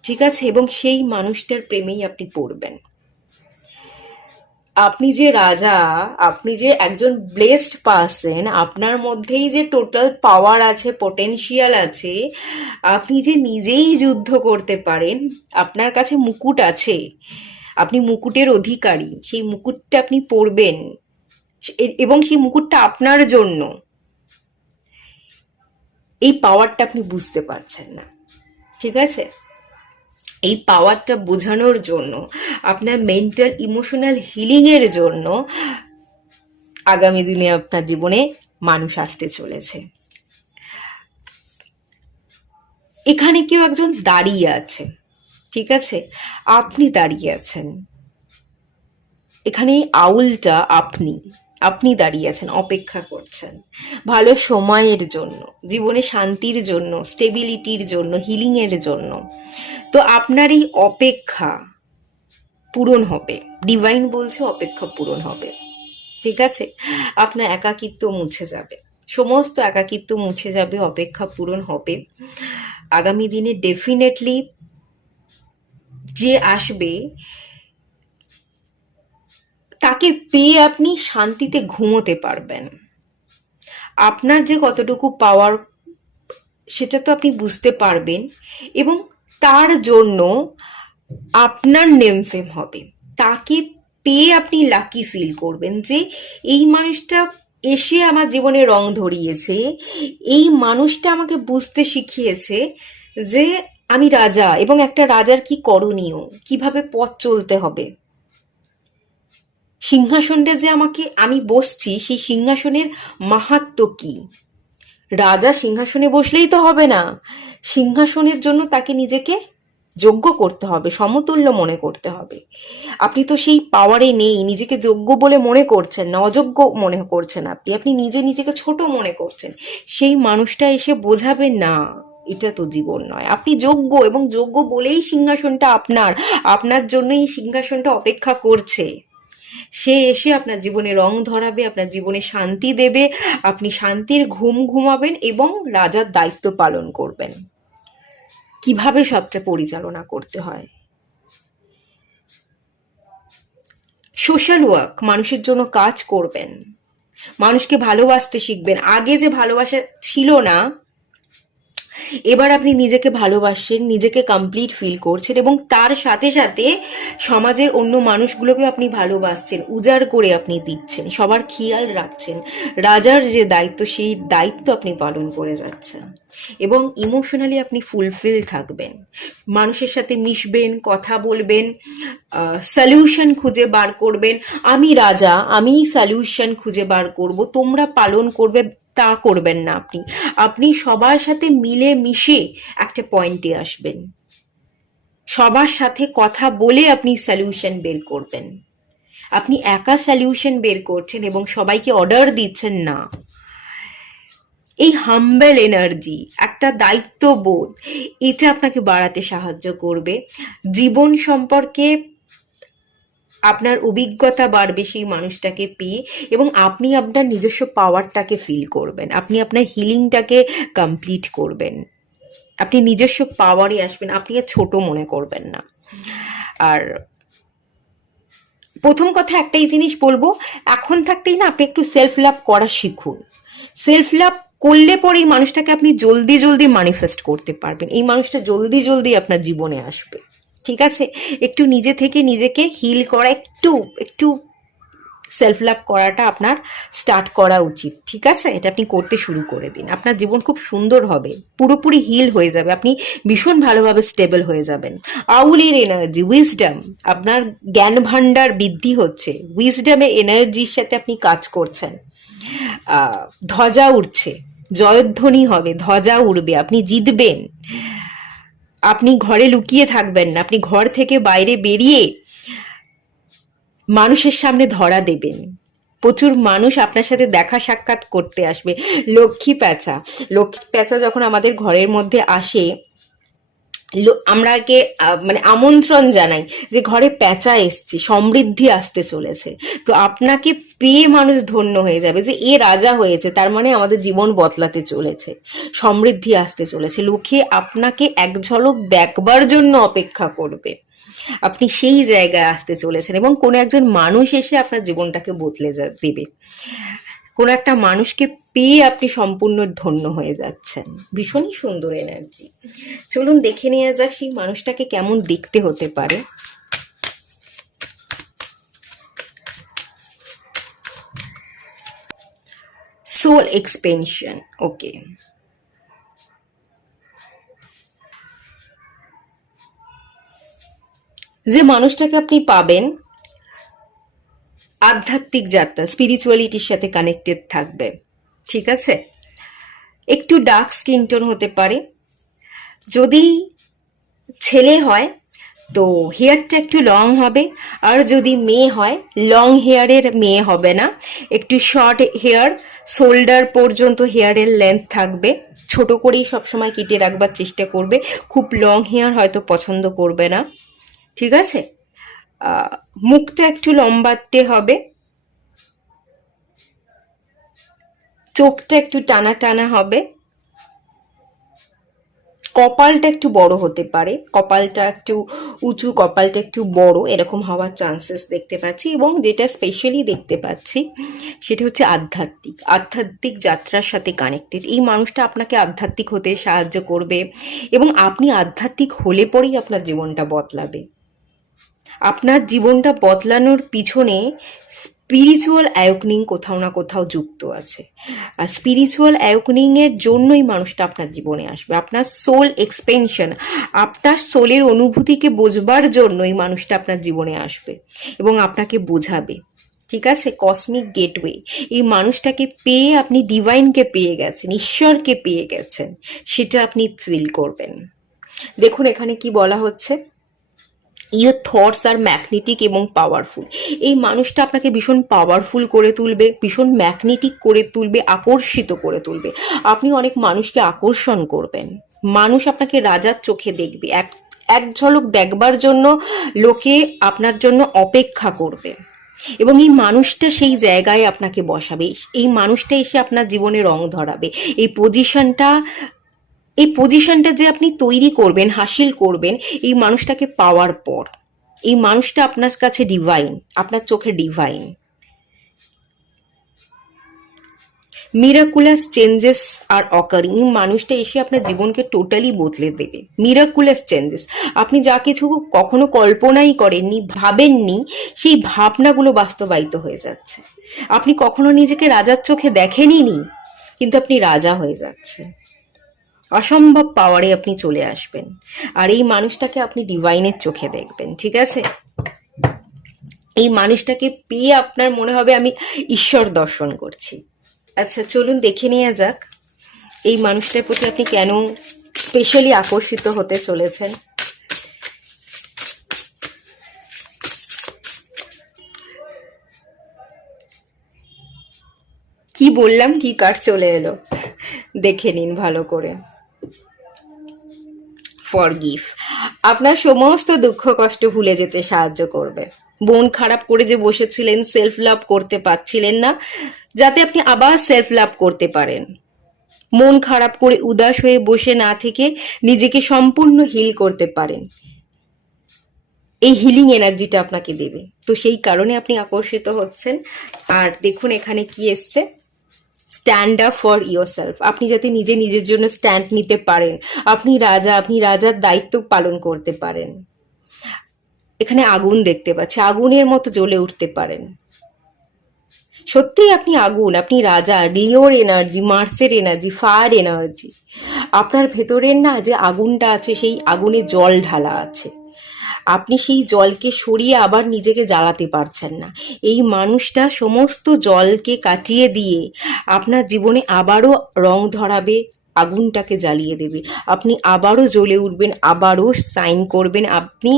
ঠিক আছে, এবং সেই মানুষটার প্রেমেই আপনি পড়বেন। আপনি যে রাজা, আপনি যে একজন ব্লেসড পার্সন, আপনার মধ্যেই যে টোটাল পাওয়ার আছে, পটেনশিয়াল আছে, আপনি যে নিজেই যুদ্ধ করতে পারেন, আপনার কাছে মুকুট আছে, আপনি মুকুটের অধিকারী, সেই মুকুটটা আপনি পরবেন এবং সেই মুকুটটা আপনার জন্য। এই পাওয়ারটা আপনি বুঝতে পারছেন না। ঠিক আছে, এই পাওয়ারটা বোঝানোর জন্য, আপনার মেন্টাল ইমোশনাল হিলিংয়ের জন্য আগামী দিনে আপনার জীবনে মানুষ আসতে চলেছে। এখানে কেউ একজন দাঁড়িয়ে আছে, ঠিক আছে, আপনি দাঁড়িয়ে আছেন এখানে। আউলটা আপনি, আপনি দাঁড়িয়ে আছেন, অপেক্ষা করছেন ভালো সময়ের জন্য, জীবনে শান্তির জন্য, স্টেবিলিটির জন্য, হিলিং এর জন্য। তো আপনার এই অপেক্ষা পূরণ হবে, ডিভাইন বলছে অপেক্ষা পূরণ হবে, ঠিক আছে। আপনার একাকিত্ব মুছে যাবে, সমস্ত একাকিত্ব মুছে যাবে, অপেক্ষা পূরণ হবে। আগামী দিনে ডেফিনেটলি যে আসবে তাকে পেয়ে আপনি শান্তিতে ঘুমোতে পারবেন। আপনার যে কতটুকু পাওয়ার সেটা তো আপনি বুঝতে পারবেন, এবং তার জন্য আপনার নেম ফেম হবে। তাকে পেয়ে আপনি লাকি ফিল করবেন যে এই মানুষটা এসে আমার জীবনে রং ধরিয়েছে, এই মানুষটা আমাকে বুঝতে শিখিয়েছে যে আমি রাজা, এবং একটা রাজার কি করণীয়, কিভাবে পথ চলতে হবে। সিংহাসনটা যে আমাকে আমি বসছি, সেই সিংহাসনের মাহাত্ম্য কি। রাজা সিংহাসনে বসলেই তো হবে না, সিংহাসনের জন্য তাকে নিজেকে যোগ্য করতে হবে, সমতুল্য মনে করতে হবে। আপনি তো সেই পাওয়ারে নেই, নিজেকে যোগ্য বলে মনে করছেন না, অযোগ্য মনে করছেন, আপনি আপনি নিজে নিজেকে ছোট মনে করছেন। সেই মানুষটা এসে বোঝাবে না এটা তো জীবন নয়, আপনি যোগ্য, এবং যোগ্য বলেই সিংহাসনটা আপনার, আপনার জন্যই সিংহাসনটা অপেক্ষা করছে। সে এসে আপনার জীবনে রং ধরাবে, আপনার জীবনে শান্তি দেবে, আপনি শান্তির ঘুম ঘুমাবেন এবং রাজার দায়িত্ব পালন করবেন। কিভাবে সবটা পরিচালনা করতে হয়, সোশ্যাল ওয়ার্ক, মানুষের জন্য কাজ করবেন, মানুষকে ভালোবাসতে শিখবেন। আগে যে ভালোবাসা ছিল না, এবার আপনি নিজেকে ভালোবাসছেন, নিজেকে কমপ্লিট ফিল করছেন, এবং তার সাথে সাথে সমাজের অন্য মানুষগুলোকে আপনি ভালোবাসছেন, উজাড় করে আপনি দিচ্ছেন, সবার খেয়াল রাখছেন। রাজার যে দায়িত্ব, সেই দায়িত্ব আপনি পালন করে যাচ্ছেন, এবং ইমোশনালি আপনি ফুলফিল থাকবেন। মানুষের সাথে মিশবেন, কথা বলবেন, সলিউশন খুঁজে বার করবেন। আমি রাজা, আমি সলিউশন খুঁজে বার করব, তোমরা পালন করবে তা করবেন না। আপনি আপনি সবার সাথে মিলে মিশে একটা পয়েন্টে আসবেন, সবার সাথে কথা বলে আপনি সলিউশন বের করবেন। আপনি একা সলিউশন বের করছেন এবং সবাইকে অর্ডার দিচ্ছেন না। এই হাম্বেল এনার্জি, একটা দায়িত্ববোধ, এটা আপনাকে বাড়াতে সাহায্য করবে। জীবন সম্পর্কে আপনার অভিজ্ঞতা বাড়বে সেই মানুষটাকে পেয়ে, এবং আপনি আপনার নিজস্ব পাওয়ারটাকে ফিল করবেন, আপনি আপনার হিলিংটাকে কমপ্লিট করবেন, আপনি নিজস্ব পাওয়ারে আসবেন, আপনি আর ছোট মনে করবেন না। আর প্রথম কথা একটাই জিনিস বলবো, এখন থাকতেই না আপনি একটু সেলফ লাভ করা শিখুন। সেলফ লাভ করলে পরে এই মানুষটাকে আপনি জলদি জলদি ম্যানিফেস্ট করতে পারবেন, এই মানুষটা জলদি জলদি আপনার জীবনে আসবে, ঠিক আছে। একটু নিজে থেকে নিজেকে হিল করা, একটু একটু সেলফ লাভ করাটা আপনার স্টার্ট করা উচিত, ঠিক আছে। এটা আপনি করতে শুরু করে দিন, আপনার জীবন খুব সুন্দর হবে, পুরোপুরি হিল হয়ে যাবে, আপনি ভীষণ ভালোভাবে স্টেবল হয়ে যাবেন। আউলের এনার্জি, উইজডম, আপনার জ্ঞান ভান্ডার বৃদ্ধি হচ্ছে, উইজডমের এনার্জির সাথে আপনি কাজ করছেন। ধ্বজা উঠছে, জয়ধ্বনি হবে, ধ্বজা উড়বে, আপনি জিতবেন। আপনি ঘরে লুকিয়ে থাকবেন না, আপনি ঘর থেকে বাইরে বেরিয়ে মানুষের সামনে ধরা দেবেন। প্রচুর মানুষ আপনার সাথে দেখা সাক্ষাৎ করতে আসবে। লক্ষ্মী প্যাঁচা, লক্ষ্মী প্যাঁচা যখন আমাদের ঘরের মধ্যে আসে, আমরাকে মানে আমন্ত্রণ জানাই যে ঘরে প্যাঁচা এসছে, সমৃদ্ধি আসতে চলেছে। তো আপনাকে পেয়ে মানুষ ধন্য হয়ে যাবে যে এ রাজা হয়েছে, তার মানে আমাদের জীবন বদলাতে চলেছে, সমৃদ্ধি আসতে চলেছে। লোকে আপনাকে এক ঝলক দেখবার জন্য অপেক্ষা করবে, আপনি সেই জায়গায় আসতে চলেছেন, এবং কোনো একজন মানুষ এসে আপনার জীবনটাকে বদলে দেবে। কোনো একটা মানুষকে পেয়ে আপনি সম্পূর্ণ ধন্য হয়ে যাচ্ছেন। ভীষণই সুন্দর এনার্জি। চলুন দেখে নেওয়া যাক সেই মানুষটাকে কেমন দেখতে হতে পারে। সোল এক্সপেনশন, ওকে। যে মানুষটাকে আপনি পাবেন, আধ্যাত্মিক যাত্রা, স্পিরিচুয়ালিটির সাথে কানেক্টেড থাকবে, ঠিক আছে। একটু ডার্ক স্কিন টোন হতে পারে, যদি ছেলে হয় তো হেয়ারটা একটু লং হবে, আর যদি মেয়ে হয় লং হেয়ারের মেয়ে হবে না, একটু শর্ট হেয়ার, শোল্ডার পর্যন্ত হেয়ারের লেন্থ থাকবে, ছোট করেই সবসময় কেটে রাখবার চেষ্টা করবে, খুব লং হেয়ার হয়তো পছন্দ করবে না, ঠিক আছে। আহ, মুখটা একটু লম্বাটে হবে, চোখটা একটু টানা টানা হবে, কপালটা একটু বড় হতে পারে, কপালটা একটু উঁচু, কপালটা একটু বড়, এরকম হওয়ার চান্সেস দেখতে পাচ্ছি। এবং যেটা স্পেশালি দেখতে পাচ্ছি সেটা হচ্ছে আধ্যাত্মিক, আধ্যাত্মিক যাত্রার সাথে কানেক্টেড। এই মানুষটা আপনাকে আধ্যাত্মিক হতে সাহায্য করবে, এবং আপনি আধ্যাত্মিক হলে পরেই আপনার জীবনটা বদলাবে। আপনার জীবনটা বদলানোর পিছনে স্পিরিচুয়াল অ্যাওয়েকনিং কোথাও না কোথাও যুক্ত আছে। আর স্পিরিচুয়াল অ্যাওয়েকনিংয়ের জন্যই মানুষটা আপনার জীবনে আসবে, আপনার সোল এক্সপেনশন, আপনার সোলের অনুভূতিকে বোঝবার জন্যই মানুষটা আপনার জীবনে আসবে এবং আপনাকে বোঝাবে, ঠিক আছে। কসমিক গেটওয়ে, এই মানুষটাকে পেয়ে আপনি ডিভাইনকে পেয়ে গেছেন, ঈশ্বরকে পেয়ে গেছেন, সেটা আপনি ফিল করবেন। দেখুন এখানে কি বলা হচ্ছে, ইয়োর থটস আর ম্যাগনেটিক এবং পাওয়ারফুল। এই মানুষটা আপনাকে ভীষণ পাওয়ারফুল করে তুলবে, ভীষণ ম্যাগনেটিক করে তুলবে, আকর্ষিত করে তুলবে। আপনি অনেক মানুষকে আকর্ষণ করবেন, মানুষ আপনাকে রাজার চোখে দেখবে, এক এক ঝলক দেখবার জন্য লোকে আপনার জন্য অপেক্ষা করবে, এবং এই মানুষটা সেই জায়গায় আপনাকে বসাবে, এই মানুষটা এসে আপনার জীবনে রং ধরাবে। এই পজিশনটা, এই পজিশনটা যে আপনি তৈরি করবেন, হাসিল করবেন এই মানুষটাকে পাওয়ার পর, এই মানুষটা আপনার কাছে ডিভাইন, আপনার চোখে ডিভাইন। মিরাকুলাস চেঞ্জেস আর অকারিং, মানুষটা এসে আপনার জীবনকে টোটালি বদলে দেবে। মিরাকুলাস চেঞ্জেস, আপনি যা কিছু কখনো কল্পনাই করেননি, ভাবেননি, সেই ভাবনাগুলো বাস্তবায়িত হয়ে যাচ্ছে। আপনি কখনো নিজেকে রাজার চোখে দেখেনইনি, কিন্তু আপনি রাজা হয়ে যাচ্ছেন, অসম্ভব পাওয়ারে আপনি চলে আসবেন, আর এই মানুষটাকে আপনি ডিভাইনের চোখে দেখবেন, ঠিক আছে। এই মানুষটাকে পেয়ে আপনার মনে হবে আমি ঈশ্বর দর্শন করছি। আচ্ছা চলুন দেখে নেওয়া যাক এই মানুষটার প্রতি আপনি কেন স্পেশালি আকর্ষিত হতে চলেছেন। কি বললাম, কি কার্ড চলে এলো দেখে নিন ভালো করে। ফরগিভ, আপনার সমস্ত দুঃখ কষ্ট ভুলে যেতে সাহায্য করবে। মন খারাপ করে যে বসেছিলেন, সেলফ লাভ করতে পারছিলেন না, যাতে আপনি আবার সেলফ লাভ করতে পারেন। মন খারাপ করে উদাস হয়ে বসে না থেকে নিজেকে সম্পূর্ণ হিল করতে পারেন, এই হিলিং এনার্জিটা আপনাকে দেবে। তো সেই কারণে আপনি আকর্ষিত হচ্ছেন। আর দেখুন এখানে কি এসছে, stand up for your self, আপনি যাতে নিজে নিজের জন্য স্ট্যান্ড নিতে পারেন, আপনি রাজা, আপনি রাজার দায়িত্ব পালন করতে পারেন। এখানে আগুন দেখতে পাচ্ছি, আগুনের মতো জ্বলে উঠতে পারেন। সত্যিই আপনি আগুন, আপনি রাজা, লিওর এনার্জি, মার্সের এনার্জি, ফায়ার এনার্জি। আপনার ভেতরের না যে আগুনটা আছে, সেই আগুনে জল ঢালা আছে, আপনি সেই জলকে সরিয়ে আবার নিজেকে জ্বালাতে পারছেন না। এই মানুষটা সমস্ত জলকে কাটিয়ে দিয়ে আপনার জীবনে আবারও রং ধরাবে, আগুনটাকে জ্বালিয়ে দেবে, আপনি আবারও জ্বলে উঠবেন, আবারও সাইন করবেন, আপনি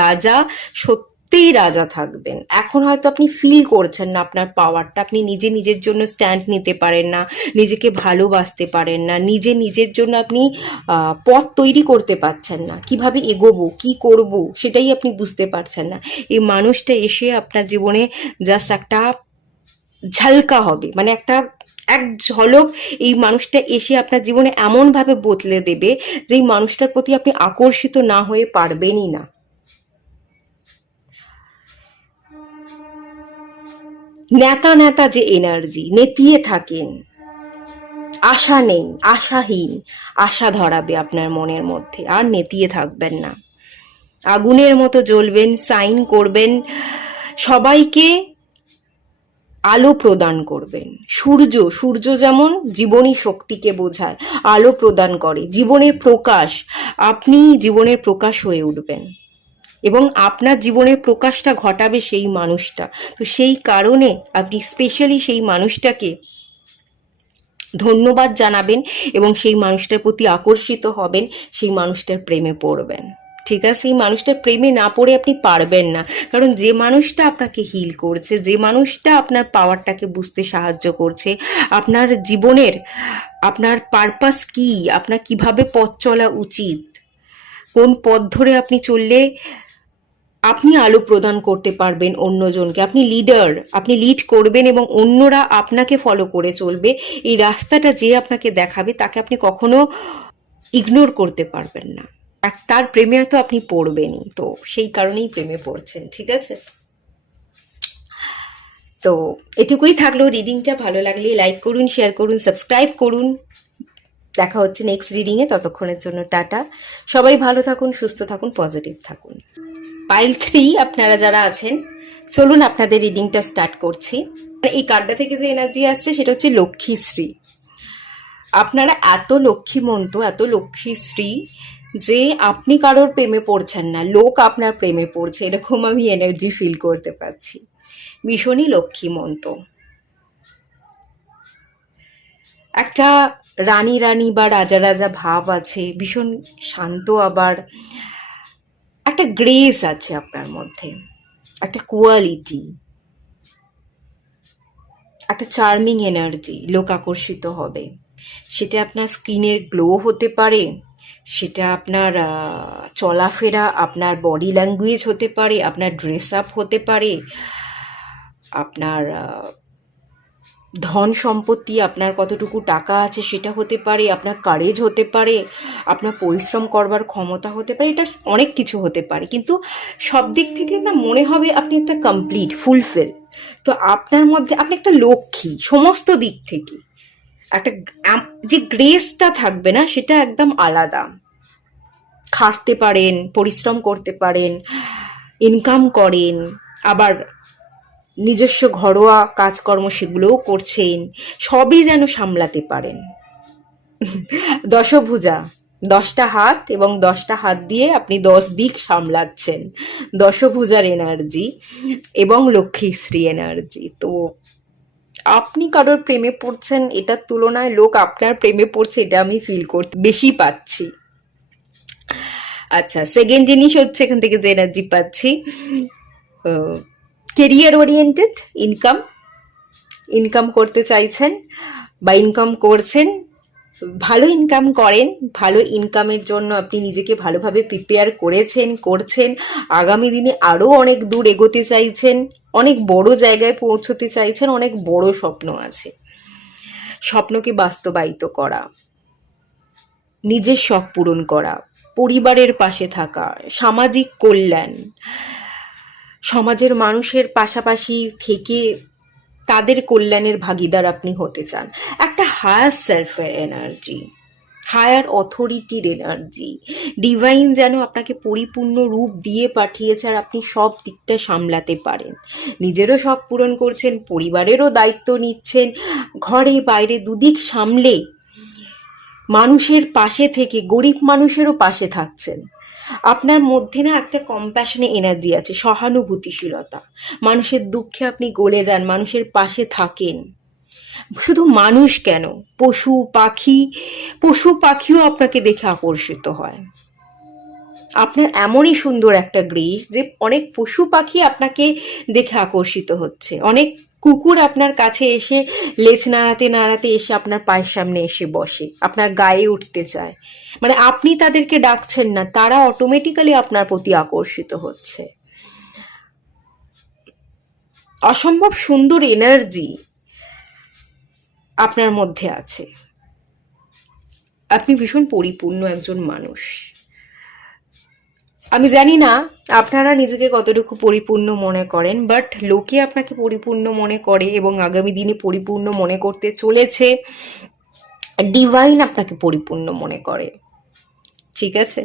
রাজা, সত্যিই রাজা থাকবেন। এখন হয়তো আপনি ফিল করছেন না আপনার পাওয়ারটা, আপনি নিজে নিজের জন্য স্ট্যান্ড নিতে পারেন না, নিজেকে ভালোবাসতে পারেন না, নিজে নিজের জন্য আপনি পথ তৈরি করতে পারছেন না, কিভাবে এগোবো, কি করব সেটাই আপনি বুঝতে পারছেন না। এই মানুষটা এসে আপনার জীবনে জাস্ট একটা ঝালকা হবে, মানে একটা এক ঝলক এই মানুষটা এসে আপনার জীবনে এমনভাবে বদলে দেবে যে এই মানুষটার প্রতি আপনি আকর্ষিত না হয়ে পারবেনই না। ন্যাতা ন্যাতা যে এনার্জি, নেতিয়ে থাকেন, আশা নেই, আশাহীন, আশা ধরাবে আপনার মনের মধ্যে, আর নেতিয়ে থাকবেন না, আগুনের মতো জ্বলবেন, সাইন করবেন, সবাইকে আলো প্রদান করবেন। সূর্য, সূর্য যেমন জীবনী শক্তিকে বোঝায়, আলো প্রদান করে, জীবনের প্রকাশ, আপনি জীবনের প্রকাশ হয়ে উঠবেন এবং আপনার জীবনের প্রকাশটা ঘটাবে সেই মানুষটা। তো সেই কারণে আপনি স্পেশালি সেই মানুষটাকে ধন্যবাদ জানাবেন এবং সেই মানুষটার প্রতি আকর্ষিত হবেন, সেই মানুষটার প্রেমে পড়বেন। ঠিক আছে, এই মানুষটার প্রেমে না পড়ে আপনি পারবেন না, কারণ যে মানুষটা আপনাকে হিল করছে, যে মানুষটা আপনার পাওয়ারটাকে বুঝতে সাহায্য করছে, আপনার জীবনের আপনার পারপাস কি, আপনার কিভাবে পথ চলা উচিত, কোন পথ ধরে আপনি চললে আপনি আলো প্রদান করতে পারবেন অন্যজনকে, আপনি লিডার, আপনি লিড করবেন এবং অন্যরা আপনাকে ফলো করে চলবে, এই রাস্তাটা যে আপনাকে দেখাবে তাকে আপনি কখনো ইগনোর করতে পারবেন না। তার প্রেমে তো আপনি পড়বেনই, তো সেই কারণেই প্রেমে পড়ছেন। ঠিক আছে, তো এটুকুই থাকলো রিডিংটা। ভালো লাগলে লাইক করুন, শেয়ার করুন, সাবস্ক্রাইব করুন। দেখা হচ্ছে নেক্সট রিডিংয়ে, ততক্ষণের জন্য টাটা। সবাই ভালো থাকুন, সুস্থ থাকুন, পজিটিভ থাকুন। পাইল 3 আপনারা যারা আছেন, চলুন আপনাদের রিডিংটা স্টার্ট করছি। এই কার্ডটা থেকে যে এনার্জি আসছে সেটা হচ্ছে লক্ষ্মীশ্রী। আপনারা এত লক্ষ্মীমন্ত, এত লক্ষ্মীশ্রী যে আপনি কারোর প্রেমে পড়ছেন না, লোক আপনার প্রেমে পড়ছে, এরকম আমি এনার্জি ফিল করতে পারছি। ভীষণই লক্ষ্মীমন্ত, একটা রানী রানী বা রাজা রাজা ভাব আছে, ভীষণ শান্ত, আবার একটা গ্রেস আছে আপনার মধ্যে, একটা কোয়ালিটি, একটা চার্মিং এনার্জি, লোক আকর্ষিত হবে। সেটা আপনার স্কিনের গ্লো হতে পারে, সেটা আপনার চলাফেরা, আপনার বডি ল্যাঙ্গুয়েজ হতে পারে, আপনার ড্রেস আপ হতে পারে, আপনার ধন সম্পত্তি, আপনার কতটুকু টাকা আছে সেটা হতে পারে, আপনার কারেজ হতে পারে, আপনার পরিশ্রম করবার ক্ষমতা হতে পারে, এটা অনেক কিছু হতে পারে। কিন্তু সব দিক থেকে না মনে হবে আপনি একটা কমপ্লিট ফুলফিল। তো আপনার মধ্যে আপনি একটা লক্ষ্মী, সমস্ত দিক থেকে একটা যে গ্রেসটা থাকবে না সেটা একদম আলাদা। খাটতে পারেন, পরিশ্রম করতে পারেন, ইনকাম করেন, আবার নিজস্ব ঘরোয়া কাজকর্ম সেগুলোও করছেন, সবই যেন সামলাতে পারেন। দশভুজা, 10টা হাত এবং 10টা হাত দিয়ে আপনি 10 দিক সামলাচ্ছেন, দশভুজার এনার্জি এবং লক্ষ্মীশ্রী এনার্জি। তো আপনি কারোর প্রেমে পড়ছেন, এটার তুলনায় লোক আপনার প্রেমে পড়ছে, এটা আমি ফিল করতে বেশি পাচ্ছি। আচ্ছা, সেকেন্ড জিনিস হচ্ছে এখান থেকে যে এনার্জি পাচ্ছি, কেরিয়ার ওরিয়েন্টেড, ইনকাম, ইনকাম করতে চাইছেন বা ইনকাম করছেন, ভালো ইনকাম করেন, ভালো ইনকামের জন্য আপনি নিজেকে ভালোভাবে প্রিপেয়ার করেছেন, করছেন, আগামী দিনে আরও অনেক দূর এগোতে চাইছেন, অনেক বড় জায়গায় পৌঁছতে চাইছেন, অনেক বড় স্বপ্ন আছে, স্বপ্নকে বাস্তবায়িত করা, নিজের শখ পূরণ করা, পরিবারের পাশে থাকা, সামাজিক কল্যাণ, সমাজের মানুষের পাশাপাশি থেকে তাদের কল্যাণের ভাগিদার আপনি হতে চান। একটা হায়ার সেলফের এনার্জি, হায়ার অথরিটির এনার্জি, ডিভাইন যেন আপনাকে পরিপূর্ণ রূপ দিয়ে পাঠিয়েছে আর আপনি সব দিকটা সামলাতে পারেন, নিজেরও শখ পূরণ করছেন, পরিবারেরও দায়িত্ব নিচ্ছেন, ঘরে বাইরে দুদিক সামলে মানুষের পাশে থেকে গরিব মানুষেরও পাশে থাকছেন। আপনার মধ্যে না একটা কম্প্যাশনে এনার্জি আছে, সহানুভূতিশীলতা, মানুষের দুঃখে আপনি গলে যান, মানুষের পাশে থাকেন। শুধু মানুষ কেন, পশু পাখিও আপনাকে দেখে আকর্ষিত হয়। আপনার এমনই সুন্দর একটা গ্রেস যে অনেক পশু পাখি আপনাকে দেখে আকর্ষিত হচ্ছে, অনেক কুকুর আপনার কাছে এসে লেজ নাড়াতে নাড়াতে এসে আপনার পায়ের সামনে এসে বসে, আপনার গায়ে উঠতে চায়, মানে আপনি তাদেরকে ডাকছেন না, তারা অটোমেটিক্যালি আপনার প্রতি আকর্ষিত হচ্ছে। অসম্ভব সুন্দর এনার্জি আপনার মধ্যে আছে, আপনি ভীষণ পরিপূর্ণ একজন মানুষ। আমি জানি না আপনারা নিজেকে কতটুকু পরিপূর্ণ মনে করেন, বাট লোকে আপনাকে পরিপূর্ণ মনে করে এবং আগামী দিনে পরিপূর্ণ মনে করতে চলেছে, ডিভাইন আপনাকে পরিপূর্ণ মনে করে। ঠিক আছে,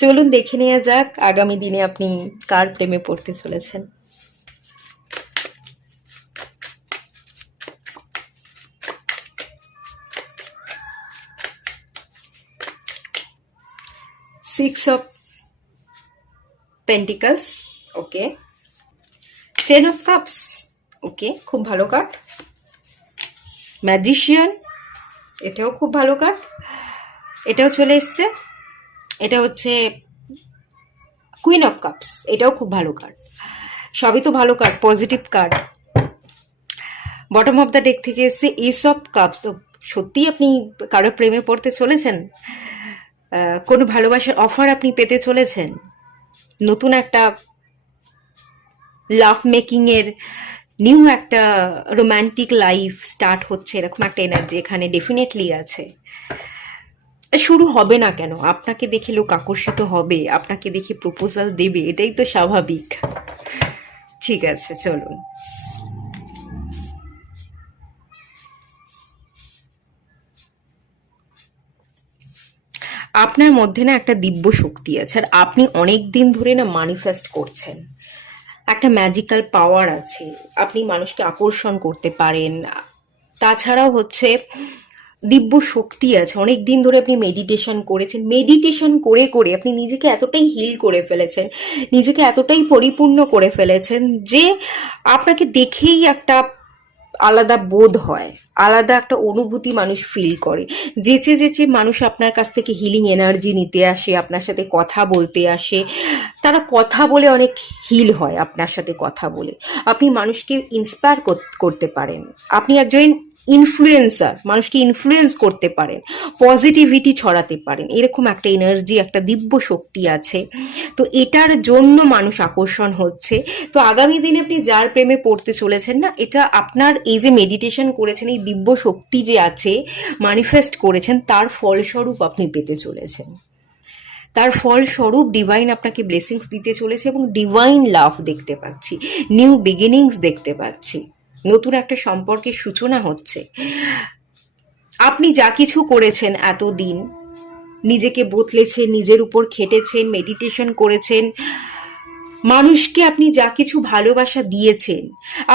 চলুন দেখে নেওয়া যাক আগামী দিনে আপনি কার প্রেমে পড়তে চলেছেন। Six of pentacles, okay, 10 of cups, okay, খুব ভালো কার্ড। ম্যাজিশিয়ান, এটাও খুব ভালো কার্ড, এটাও চলে এসছে। এটা হচ্ছে কুইন অফ কাপস, এটাও খুব ভালো কার্ড। সবই তো ভালো card, positive card. Bottom of the deck থেকে এসছে এস অফ কাপস। তো সত্যিই আপনি কারো প্রেমে পড়তে চলেছেন, কোনো ভালোবাসার অফার আপনি পেতে চলেছেন, নতুন একটা লাভ মেকিং এর নিউ একটা রোম্যান্টিক লাইফ স্টার্ট হচ্ছে, এরকম একটা এনার্জি এখানে ডেফিনেটলি আছে। শুরু হবে না কেন? আপনাকে দেখে লোক আকর্ষিত হবে, আপনাকে দেখে প্রপোজাল দেবে, এটাই তো স্বাভাবিক। ঠিক আছে, চলুন। আপনার মধ্যে না একটা দিব্য শক্তি আছে, আর আপনি অনেক দিন ধরে না ম্যানিফেস্ট করছেন। একটা ম্যাজিক্যাল পাওয়ার আছে, আপনি মানুষকে আকর্ষণ করতে পারেন। তাছাড়াও হচ্ছে দিব্য শক্তি আছে। অনেক দিন ধরে আপনি মেডিটেশন করেছেন, মেডিটেশন করে করে আপনি নিজেকে এতটাই হিল করে ফেলেছেন, নিজেকে এতটাই পরিপূর্ণ করে ফেলেছেন যে আপনাকে দেখেই একটা আলাদা বোধ হয়, আলাদা একটা অনুভূতি মানুষ ফিল করে। যেচে যেচে মানুষ আপনার কাছ থেকে হিলিং এনার্জি নিতে আসে, আপনার সাথে কথা বলতে আসে। তারা কথা বলে অনেক হিল হয় আপনার সাথে কথা বলে। আপনি মানুষকে ইন্সপায়ার করতে পারেন, আপনি একজন ইনফ্লুয়েন্সার, মানুষকে ইনফ্লুয়েন্স করতে পারেন, পজিটিভিটি ছড়াতে পারেন, এরকম একটা এনার্জি, একটা দিব্য শক্তি আছে। তো এটার জন্য মানুষ আকর্ষণ হচ্ছে। তো আগামী দিনে আপনি যার প্রেমে পড়তে চলেছেন না, এটা আপনার এই যে মেডিটেশন করেছেন, এই দিব্য শক্তি যে আছে, ম্যানিফেস্ট করেছেন, তার ফলস্বরূপ আপনি পেতে চলেছেন। তার ফলস্বরূপ ডিভাইন আপনাকে ব্লেসিংস দিতে চলেছে, এবং ডিভাইন লাভ দেখতে পাচ্ছি, নিউ বিগিনিংস দেখতে পাচ্ছি, নতুন একটা সম্পর্কের সূচনা হচ্ছে। আপনি যা কিছু করেছেন এতদিন, নিজেকে বদলেছেন, নিজের উপর খেটেছেন, মেডিটেশন করেছেন, মানুষকে আপনি যা কিছু ভালোবাসা দিয়েছেন,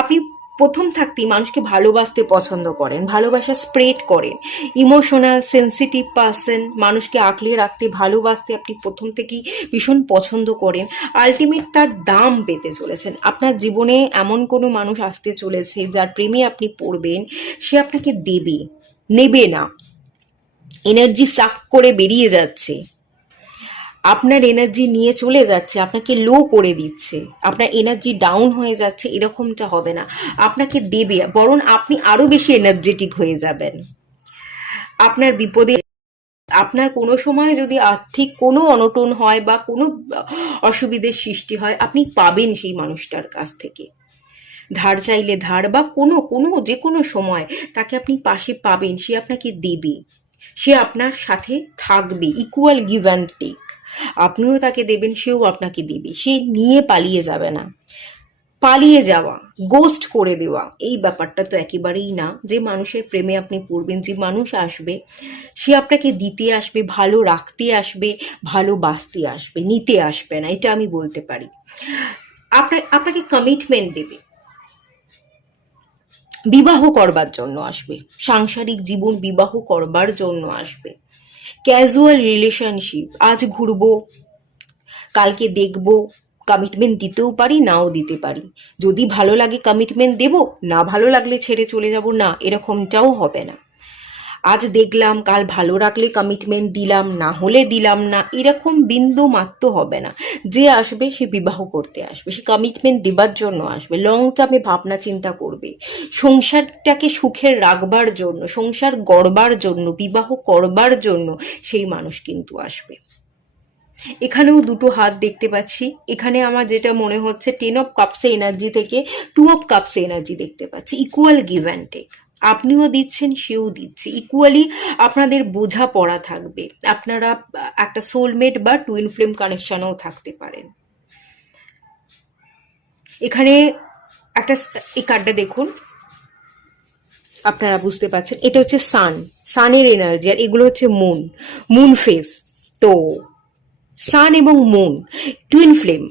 আপনি প্রথম থাকতেই মানুষকে ভালোবাসতে পছন্দ করেন, ভালোবাসা স্প্রেড করেন, ইমোশনাল সেন্সিটিভ পার্সন, মানুষকে আঁকলে রাখতে, ভালোবাসতে আপনি প্রথম থেকেই ভীষণ পছন্দ করেন। আলটিমেট তার দাম পেতে চলেছেন। আপনার জীবনে এমন কোনো মানুষ আসতে চলেছে যার প্রেমে আপনি পড়বেন, সে আপনাকে দেবে, নেবে না, এনার্জি সাক করে বেরিয়ে যাচ্ছে, আপনার এনার্জি নিয়ে চলে যাচ্ছে, আপনাকে লো করে দিচ্ছে, আপনার এনার্জি ডাউন হয়ে যাচ্ছে, এরকমটা হবে না। আপনাকে দেবে, বরং আপনি আরো বেশি এনার্জেটিক হয়ে যাবেন। আপনার বিপদে, আপনার কোনো সময় যদি আর্থিক কোনো অনটন হয় বা কোনো অসুবিধের সৃষ্টি হয়, আপনি পাবেন সেই মানুষটার কাছ থেকে। ধার চাইলে ধার, বা কোনো কোনো যে কোনো সময় তাকে আপনি পাশে পাবেন, সে আপনাকে দেবে, সে আপনার সাথে থাকবে, ইকুয়াল গিভ অ্যান্ড টেক। আপনিও তাকে দেবেন, সেও আপনাকে দেবে, সে নিয়ে পালিয়ে যাবে না। পালিয়ে যাওয়া, গোস্ট করে দেওয়া, এই ব্যাপারটা তো একেবারেই না। যে মানুষের প্রেমে আপনি পড়বেন, যে মানুষ আসবে, সে আপনাকে দিতে আসবে, ভালো রাখতে আসবে, ভালোবাসতে আসবে, নিতে আসবে না, এটা আমি বলতে পারি। আপনাকে কমিটমেন্ট দেবে, বিবাহ করবার জন্য আসবে, সাংসারিক জীবন বিবাহ করবার জন্য আসবে। ক্যাজুয়াল রিলেশনশিপ, আজ ঘুরবো, কালকে দেখবো, কমিটমেন্ট দিতেও পারি, নাও দিতে পারি। যদি ভালো লাগে কমিটমেন্ট দেব, না ভালো লাগলে ছেড়ে চলে যাব, না এরকমটাও হবে না। আজ দেখলাম, কাল ভালো রাখলে কমিটমেন্ট দিলাম, না হলে দিলাম না, এরকম বিন্দু মাত্র হবে না। যে আসবে সে বিবাহ করতে আসবে, সে কমিটমেন্ট দেবার জন্য আসবে, লং টার্মে ভাবনা চিন্তা করবে, সংসারটাকে সুখের রাখবার জন্য, সংসার গড়বার জন্য, বিবাহ করবার জন্য সেই মানুষ কিন্তু আসবে। এখানেও দুটো হাত দেখতে পাচ্ছি। এখানে আমার যেটা মনে হচ্ছে, 10 অফ কাপসে এনার্জি থেকে 2 অফ কাপসে এনার্জি দেখতে পাচ্ছি। ইকুয়াল গিভ অ্যান্ড টেক, আপনিও দিচ্ছেন, সেও দিচ্ছে, ইকুয়ালি আপনাদের বোঝাপড়া থাকবে। আপনারা একটা সোলমেট বা টুইন ফ্লেম কানেকশনও থাকতে পারেন। এখানে একটা, এই কার্ডটা দেখুন, আপনারা বুঝতে পারছেন, এটা হচ্ছে সান, সানের এনার্জি, আর এগুলো হচ্ছে মুন, মুন ফেস। তো সান এবং moon, twin flame,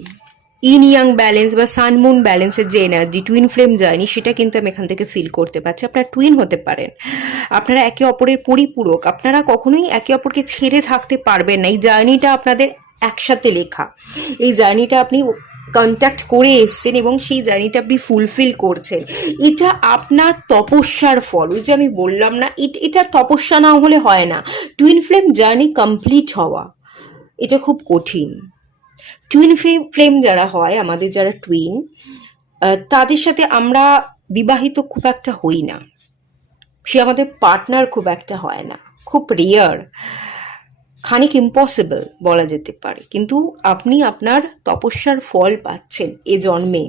in young balance বা সান মুন ব্যালেন্সের যে এনার্জি, টুইন ফ্লেম জার্নি, সেটা কিন্তু আমি এখান থেকে ফিল করতে পারছি। আপনারা টুইন হতে পারেন, আপনারা একে অপরের পরিপূরক, আপনারা কখনোই একে অপরকে ছেড়ে থাকতে পারবেন না। এই জার্নিটা আপনাদের একসাথে লেখা, এই জার্নিটা আপনি কন্ট্যাক্ট করে এসছেন এবং সেই জার্নিটা আপনি ফুলফিল করছেন, এটা আপনার তপস্যার ফল। ওই যে আমি বললাম না, এটা তপস্যা না হলে হয় না। টুইন ফ্লেম জার্নি কমপ্লিট হওয়া এটা খুব কঠিন। টুইন ফ্লেম যারা হয়, আমাদের যারা টুইন, তাদের সাথে আমরা বিবাহিত খুব একটা হই না, সে আমাদের পার্টনার খুব একটা হয় না, খুব রেয়ার, খানিক ইম্পসিবল বলা যেতে পারে। কিন্তু আপনি আপনার তপস্যার ফল পাচ্ছেন এ জন্মে।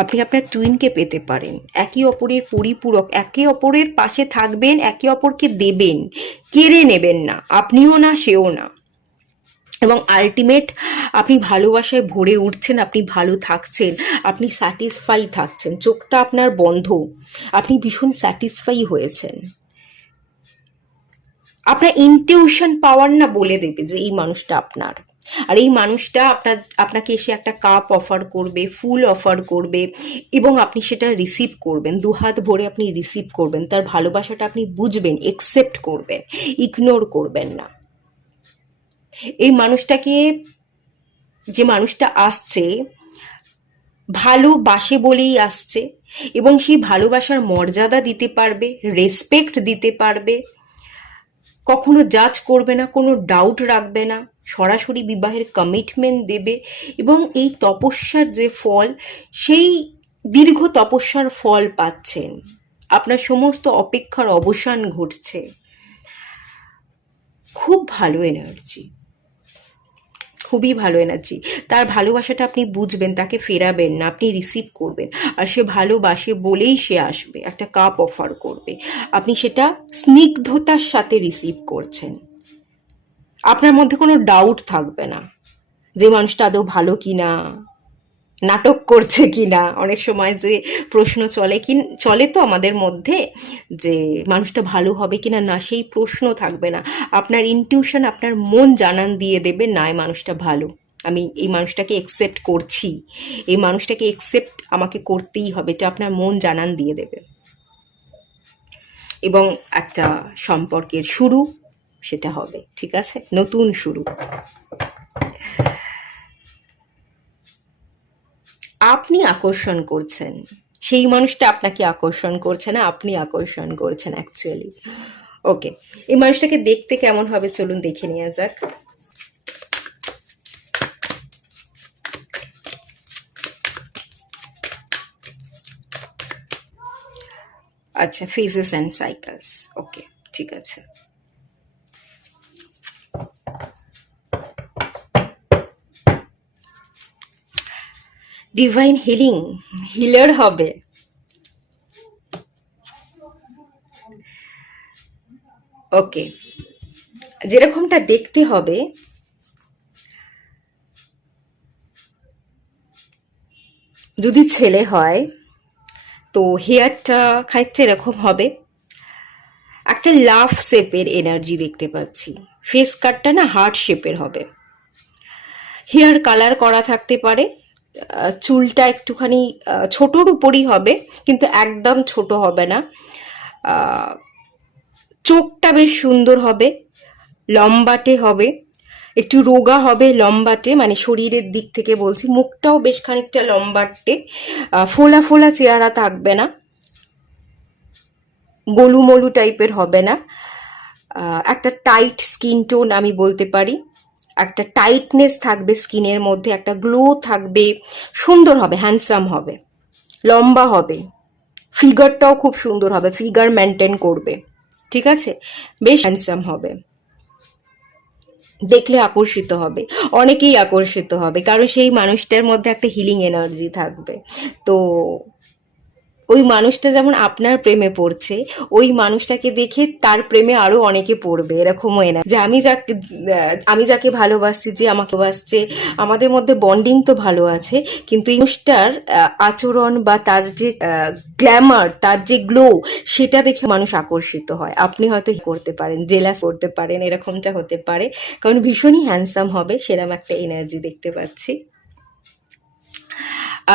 আপনি আপনার টুইনকে পেতে পারেন, একে অপরের পরিপূরক, একে অপরের পাশে থাকবেন, একে অপরকে দেবেন, কেড়ে নেবেন না, আপনিও না সেও না। এবং আলটিমেট আপনি ভালোবাসায় ভরে উঠছেন, আপনি ভালো থাকছেন, আপনি স্যাটিসফাই থাকছেন, চোখটা আপনার বন্ধ, আপনি ভীষণ স্যাটিসফাই হয়েছেন। আপনার ইনটিউশন পাওয়ার না বলে দেবে যে এই মানুষটা আপনার। আর এই মানুষটা আপনাকে এসে একটা কাপ অফার করবে, ফুল অফার করবে, এবং আপনি সেটা রিসিভ করবেন, দুহাত ভরে আপনি রিসিভ করবেন, তার ভালোবাসাটা আপনি বুঝবেন, একসেপ্ট করবেন, ইগনোর করবেন না। এই মানুষটাকে, যে মানুষটা আসছে, ভালোবাসে বলেই আসছে, এবং সেই ভালোবাসার মর্যাদা দিতে পারবে, রেসপেক্ট দিতে পারবে, কখনো জাজ করবে না, কোনো ডাউট রাখবে না, সরাসরি বিবাহের কমিটমেন্ট দেবে। এবং এই তপস্যার যে ফল, সেই দীর্ঘ তপস্যার ফল পাচ্ছেন, আপনার সমস্ত অপেক্ষার অবসান ঘটছে। খুব ভালো এনার্জি, খুবই ভালো এনার্জি। তার ভালোবাসাটা আপনি বুঝবেন, তাকে ফেরাবেন না, আপনি রিসিভ করবেন। আর সে ভালোবাসে বলেই সে আসবে, একটা কাপ অফার করবে, আপনি সেটা স্নিগ্ধতার সাথে রিসিভ করছেন। আপনার মধ্যে কোনো ডাউট থাকবে না যে মানুষটা আদৌ ভালো কিনা, নাটক করছে কিনা। অনেক সময় যে প্রশ্ন চলে তো আমাদের মধ্যে, যে মানুষটা ভালো হবে কিনা, না সেই প্রশ্ন থাকবে না। আপনার ইনটিউশন, আপনার মন জানান দিয়ে দেবে, না এই মানুষটা ভালো, আমি এই মানুষটাকে একসেপ্ট করছি, এই মানুষটাকে একসেপ্ট আমাকে করতেই হবে, এটা আপনার মন জানান দিয়ে দেবে। এবং একটা সম্পর্কের শুরু সেটা হবে, ঠিক আছে, নতুন শুরু। আপনি আকর্ষণ করছেন, সেই মানুষটা আপনাকে আকর্ষণ করছে না, আপনি আকর্ষণ করছেন অ্যাকচুয়ালি। ওকে, এই মানুষটাকে দেখতে কেমন হবে চলুন দেখে নেওয়া যাক। আচ্ছা, ফেজেস অ্যান্ড সাইকেলস, ওকে, ঠিক আছে। ডিভাইন হিলিং, হিলার হবে। ওকে, যেরকমটা দেখতে হবে, যদি ছেলে হয় তো হেয়ারটা খানিকটা এরকম হবে, একটা লাভ শেপের এনার্জি দেখতে পাচ্ছি। ফেস কাটটা না হার্ট শেপের হবে। হেয়ার কালার করা থাকতে পারে, চুলটা একটুখানি ছোটোর উপরই হবে, কিন্তু একদম ছোট হবে না। চোখটা বেশ সুন্দর হবে, লম্বাটে হবে, একটু রোগা হবে, লম্বাটে, মানে শরীরের দিক থেকে বলছি। মুখটাও বেশ খানিকটা লম্বাটে, ফোলা ফোলা চেহারা থাকবে না, গোলুমলু টাইপের হবে না। একটা টাইট স্কিন টোন আমি বলতে পারি, একটা টাইটনেস থাকবে স্কিনের মধ্যে, একটা গ্লো থাকবে, সুন্দর হবে, হ্যান্ডসাম হবে, লম্বা হবে, ফিগারটাও খুব সুন্দর হবে, ফিগার মেনটেন করবে, ঠিক আছে, বেশ হ্যান্ডসাম হবে, দেখলে আকর্ষিত হবে, অনেকেই আকর্ষিত হবে, কারণ সেই মানুষটার মধ্যে একটা হিলিং এনার্জি থাকবে। তো ওই মানুষটা যেমন আপনার প্রেমে পড়ছে, ওই মানুষটাকে দেখে তার প্রেমে আরো অনেকে পড়বে, এরকমও না যে আমি যাকে ভালোবাসছি, যে আমাকে ভালোবাসছে, আমাদের মধ্যে বন্ডিং তো ভালো আছে, কিন্তু এই মানুষটার আচরণ বা তার যে গ্ল্যামার, তার যে গ্লো, সেটা দেখে মানুষ আকর্ষিত হয়। আপনি হয়তো করতে পারেন, জেলাস করতে পারেন, এরকমটা হতে পারে, কারণ ভীষণই হ্যান্ডসাম হবে, সেরকম একটা এনার্জি দেখতে পাচ্ছি।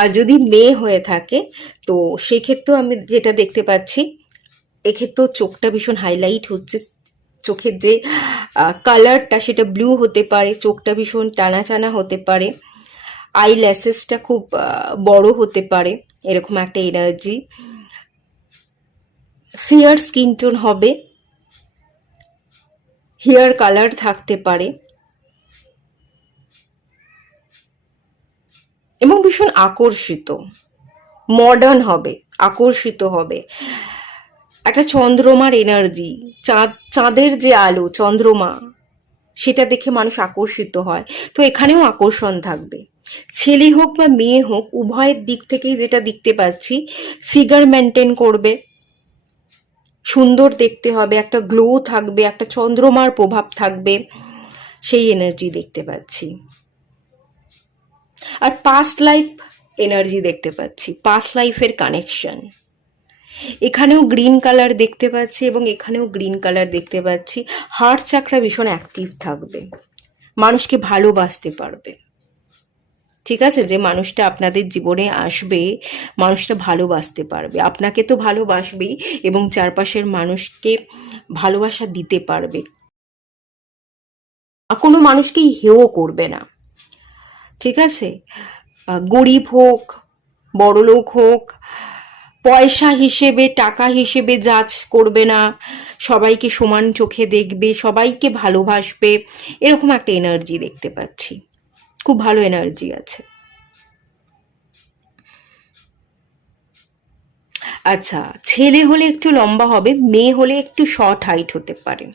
আর যদি মেয়ে হয়ে থাকে তো সেক্ষেত্রেও আমি যেটা দেখতে পাচ্ছি, এক্ষেত্রেও চোখটা ভীষণ হাইলাইট হচ্ছে, চোখের যে কালারটা সেটা ব্লু হতে পারে, চোখটা ভীষণ টানা টানা হতে পারে, আই ল্যাসেসটা খুব বড় হতে পারে, এরকম একটা এনার্জি। ফেয়ার স্কিন টোন হবে, হেয়ার কালার থাকতে পারে এবং ভীষণ আকর্ষিত, মডার্ন হবে, আকর্ষিত হবে। একটা চন্দ্রমার এনার্জি, চাঁদের যে আলো, চন্দ্রমা, সেটা দেখে মানুষ আকর্ষিত হয়। তো এখানেও আকর্ষণ থাকবে। ছেলে হোক বা মেয়ে হোক, উভয়ের দিক থেকেই যেটা দেখতে পাচ্ছি, ফিগার মেনটেন করবে, সুন্দর দেখতে হবে, একটা গ্লো থাকবে, একটা চন্দ্রমার প্রভাব থাকবে, সেই এনার্জি দেখতে পাচ্ছি। আর পাস্ট লাইফ এনার্জি দেখতে পাচ্ছি, পাস্ট লাইফের কানেকশন। এখানেও গ্রিন কালার দেখতে পাচ্ছি এবং এখানেও গ্রিন কালার দেখতে পাচ্ছি। হার্ট চাকরা ভীষণ অ্যাক্টিভ থাকবে, মানুষকে ভালোবাসতে পারবে। ঠিক আছে, যে মানুষটা আপনাদের জীবনে আসবে, মানুষটা ভালোবাসতে পারবে, আপনাকে তো ভালোবাসবেই এবং চারপাশের মানুষকে ভালোবাসা দিতে পারবে, কোনো মানুষকেই হেয় করবে না। ঠিক আছে, গরিব হোক, বড়লোক হোক, পয়সা হিসেবে, টাকা হিসেবে জাজ করবে না, সবাইকে সমান চোখে দেখবে, সবাইকে ভালোবাসবে, এরকম একটা এনার্জি দেখতে পাচ্ছি। খুব ভালো এনার্জি আছে। আচ্ছা, ছেলে হলে একটু লম্বা হবে, মেয়ে হলে একটু শর্ট হাইট হতে পারে,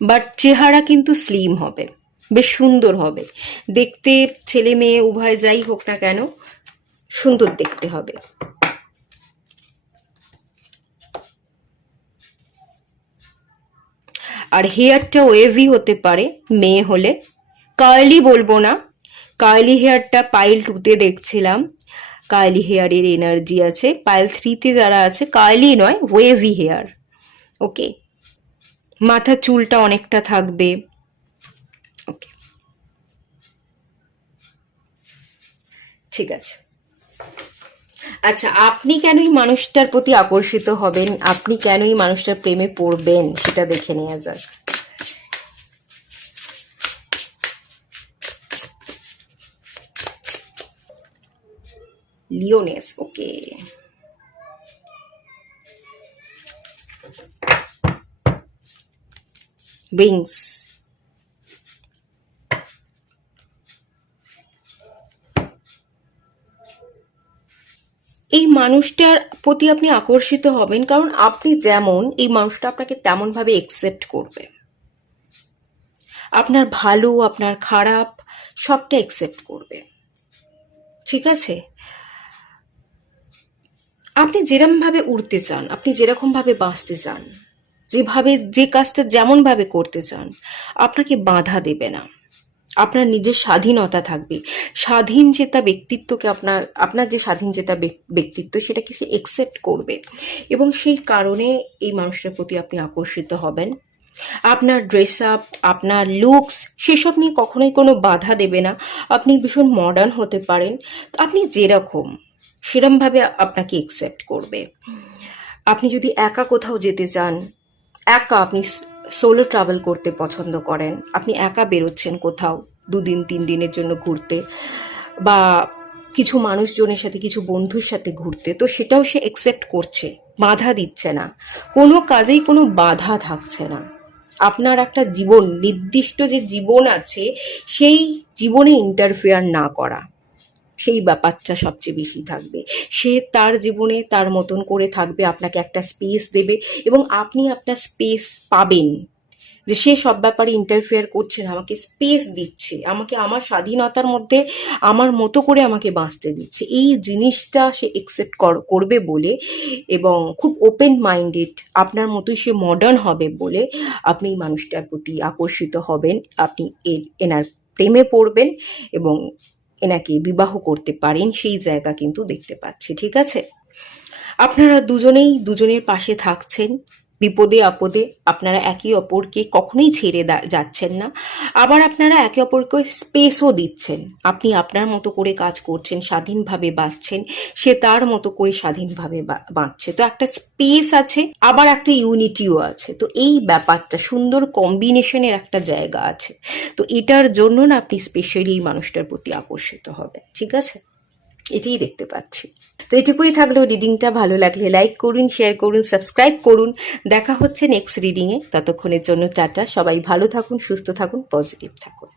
বাট চেহারা কিন্তু স্লিম হবে, বেশ সুন্দর হবে দেখতে। ছেলে মেয়ে উভয় যাই হোক না কেন, সুন্দর দেখতে হবে। আর হেয়ারটা ওয়েভি হতে পারে মেয়ে হলে, কার্লি বলবো না, কার্লি হেয়ারটা পাইল 2-তে দেখছিলাম, কার্লি হেয়ারের এনার্জি আছে। পাইল 3-তে যারা আছে, কার্লি নয়, ওয়েভি হেয়ার। ওকে, মাথার চুলটা অনেকটা থাকবে। ওকে, ঠিক আছে। আচ্ছা, আপনি কেন এই মানুষটার প্রতি আকর্ষিত হবেন, আপনি কেন এই মানুষটার প্রেমে পড়বেন, সেটা দেখে নেওয়া যাক। লিওনেস, ওকে। উইংস। এই মানুষটার প্রতি আপনি আকর্ষিত হবেন কারণ আপনি যেমন, এই মানুষটা আপনাকে তেমনভাবে একসেপ্ট করবে। আপনার ভালো, আপনার খারাপ, সবটা একসেপ্ট করবে। ঠিক আছে, আপনি যেরকমভাবে উড়তে চান, আপনি যেরকমভাবে বাঁচতে চান, যেভাবে, যে কাজটা যেমনভাবে করতে চান, আপনাকে বাধা দেবে না। আপনার নিজের স্বাধীনতা থাকবে, স্বাধীন চেতা ব্যক্তিত্বকে, আপনার আপনার যে স্বাধীন চেতা ব্যক্তিত্ব, সেটাকে সে একসেপ্ট করবে এবং সেই কারণে এই মানুষটার প্রতি আপনি আকর্ষিত হবেন। আপনার ড্রেস আপ, আপনার লুকস, সেসব নিয়ে কখনোই কোনো বাধা দেবে না। আপনি ভীষণ মডার্ন হতে পারেন, আপনি যেরকম সেরমভাবে আপনাকে একসেপ্ট করবে। আপনি যদি একা কোথাও যেতে চান, একা, আপনি সোলো ট্রাভেল করতে পছন্দ করেন, আপনি একা বেরোচ্ছেন কোথাও 2 দিন 3 দিনের জন্য ঘুরতে, বা কিছু মানুষজনের সাথে, কিছু বন্ধুর সাথে ঘুরতে, তো সেটাও সে একসেপ্ট করছে, বাধা দিচ্ছে না, কোনো কাজেই কোনো বাধা থাকছে না। আপনার একটা জীবন, নির্দিষ্ট যে জীবন আছে, সেই জীবনে ইন্টারফেয়ার না করা, সেই ব্যাপারটা সবচেয়ে বেশি থাকবে। সে তার জীবনে তার মতন করে থাকবে, আপনাকে একটা স্পেস দেবে এবং আপনি আপনার স্পেস পাবেন, যে সে সব ব্যাপারে ইন্টারফেয়ার করছে না, আমাকে স্পেস দিচ্ছে, আমাকে আমার স্বাধীনতার মধ্যে আমার মতো করে আমাকে বাঁচতে দিচ্ছে। এই জিনিসটা সে একসেপ্ট করবে বলে এবং খুব ওপেন মাইন্ডেড, আপনার মতোই সে মডার্ন হবে বলে আপনি এই মানুষটার প্রতি আকর্ষিত হবেন, আপনি এনার প্রেমে পড়বেন এবং এনাকে বিবাহ করতে পারেন, সেই জায়গা কিন্তু দেখতে পাচ্ছি। ঠিক আছে, আপনারা দুজনেই দুজনের পাশে থাকছেন, বিপদে আপদে আপনারা একে অপরকে কখনোই ছেড়ে যাচ্ছেন না, আবার আপনারা একে অপরকে স্পেসও দিচ্ছেন। আপনি আপনার মতো করে কাজ করছেন, স্বাধীনভাবে বাঁচছেন, সে তার মতো করে স্বাধীনভাবে বাঁচছে। তো একটা স্পেস আছে, আবার একটা ইউনিটিও আছে। তো এই ব্যাপারটা সুন্দর কম্বিনেশনের একটা জায়গা আছে। তো এটার জন্য না আপনি স্পেশালি এই মানুষটার প্রতি আকর্ষিত হবে, ঠিক আছে? এটাই দেখতে পাচ্ছি। তো এটুকুই থাকলো রিডিংটা। ভালো লাগলে লাইক করুন, শেয়ার করুন, সাবস্ক্রাইব করুন। দেখা হচ্ছে নেক্সট রিডিংয়ে। ততক্ষণের জন্য টাটা। সবাই ভালো থাকুন, সুস্থ থাকুন, পজিটিভ থাকুন।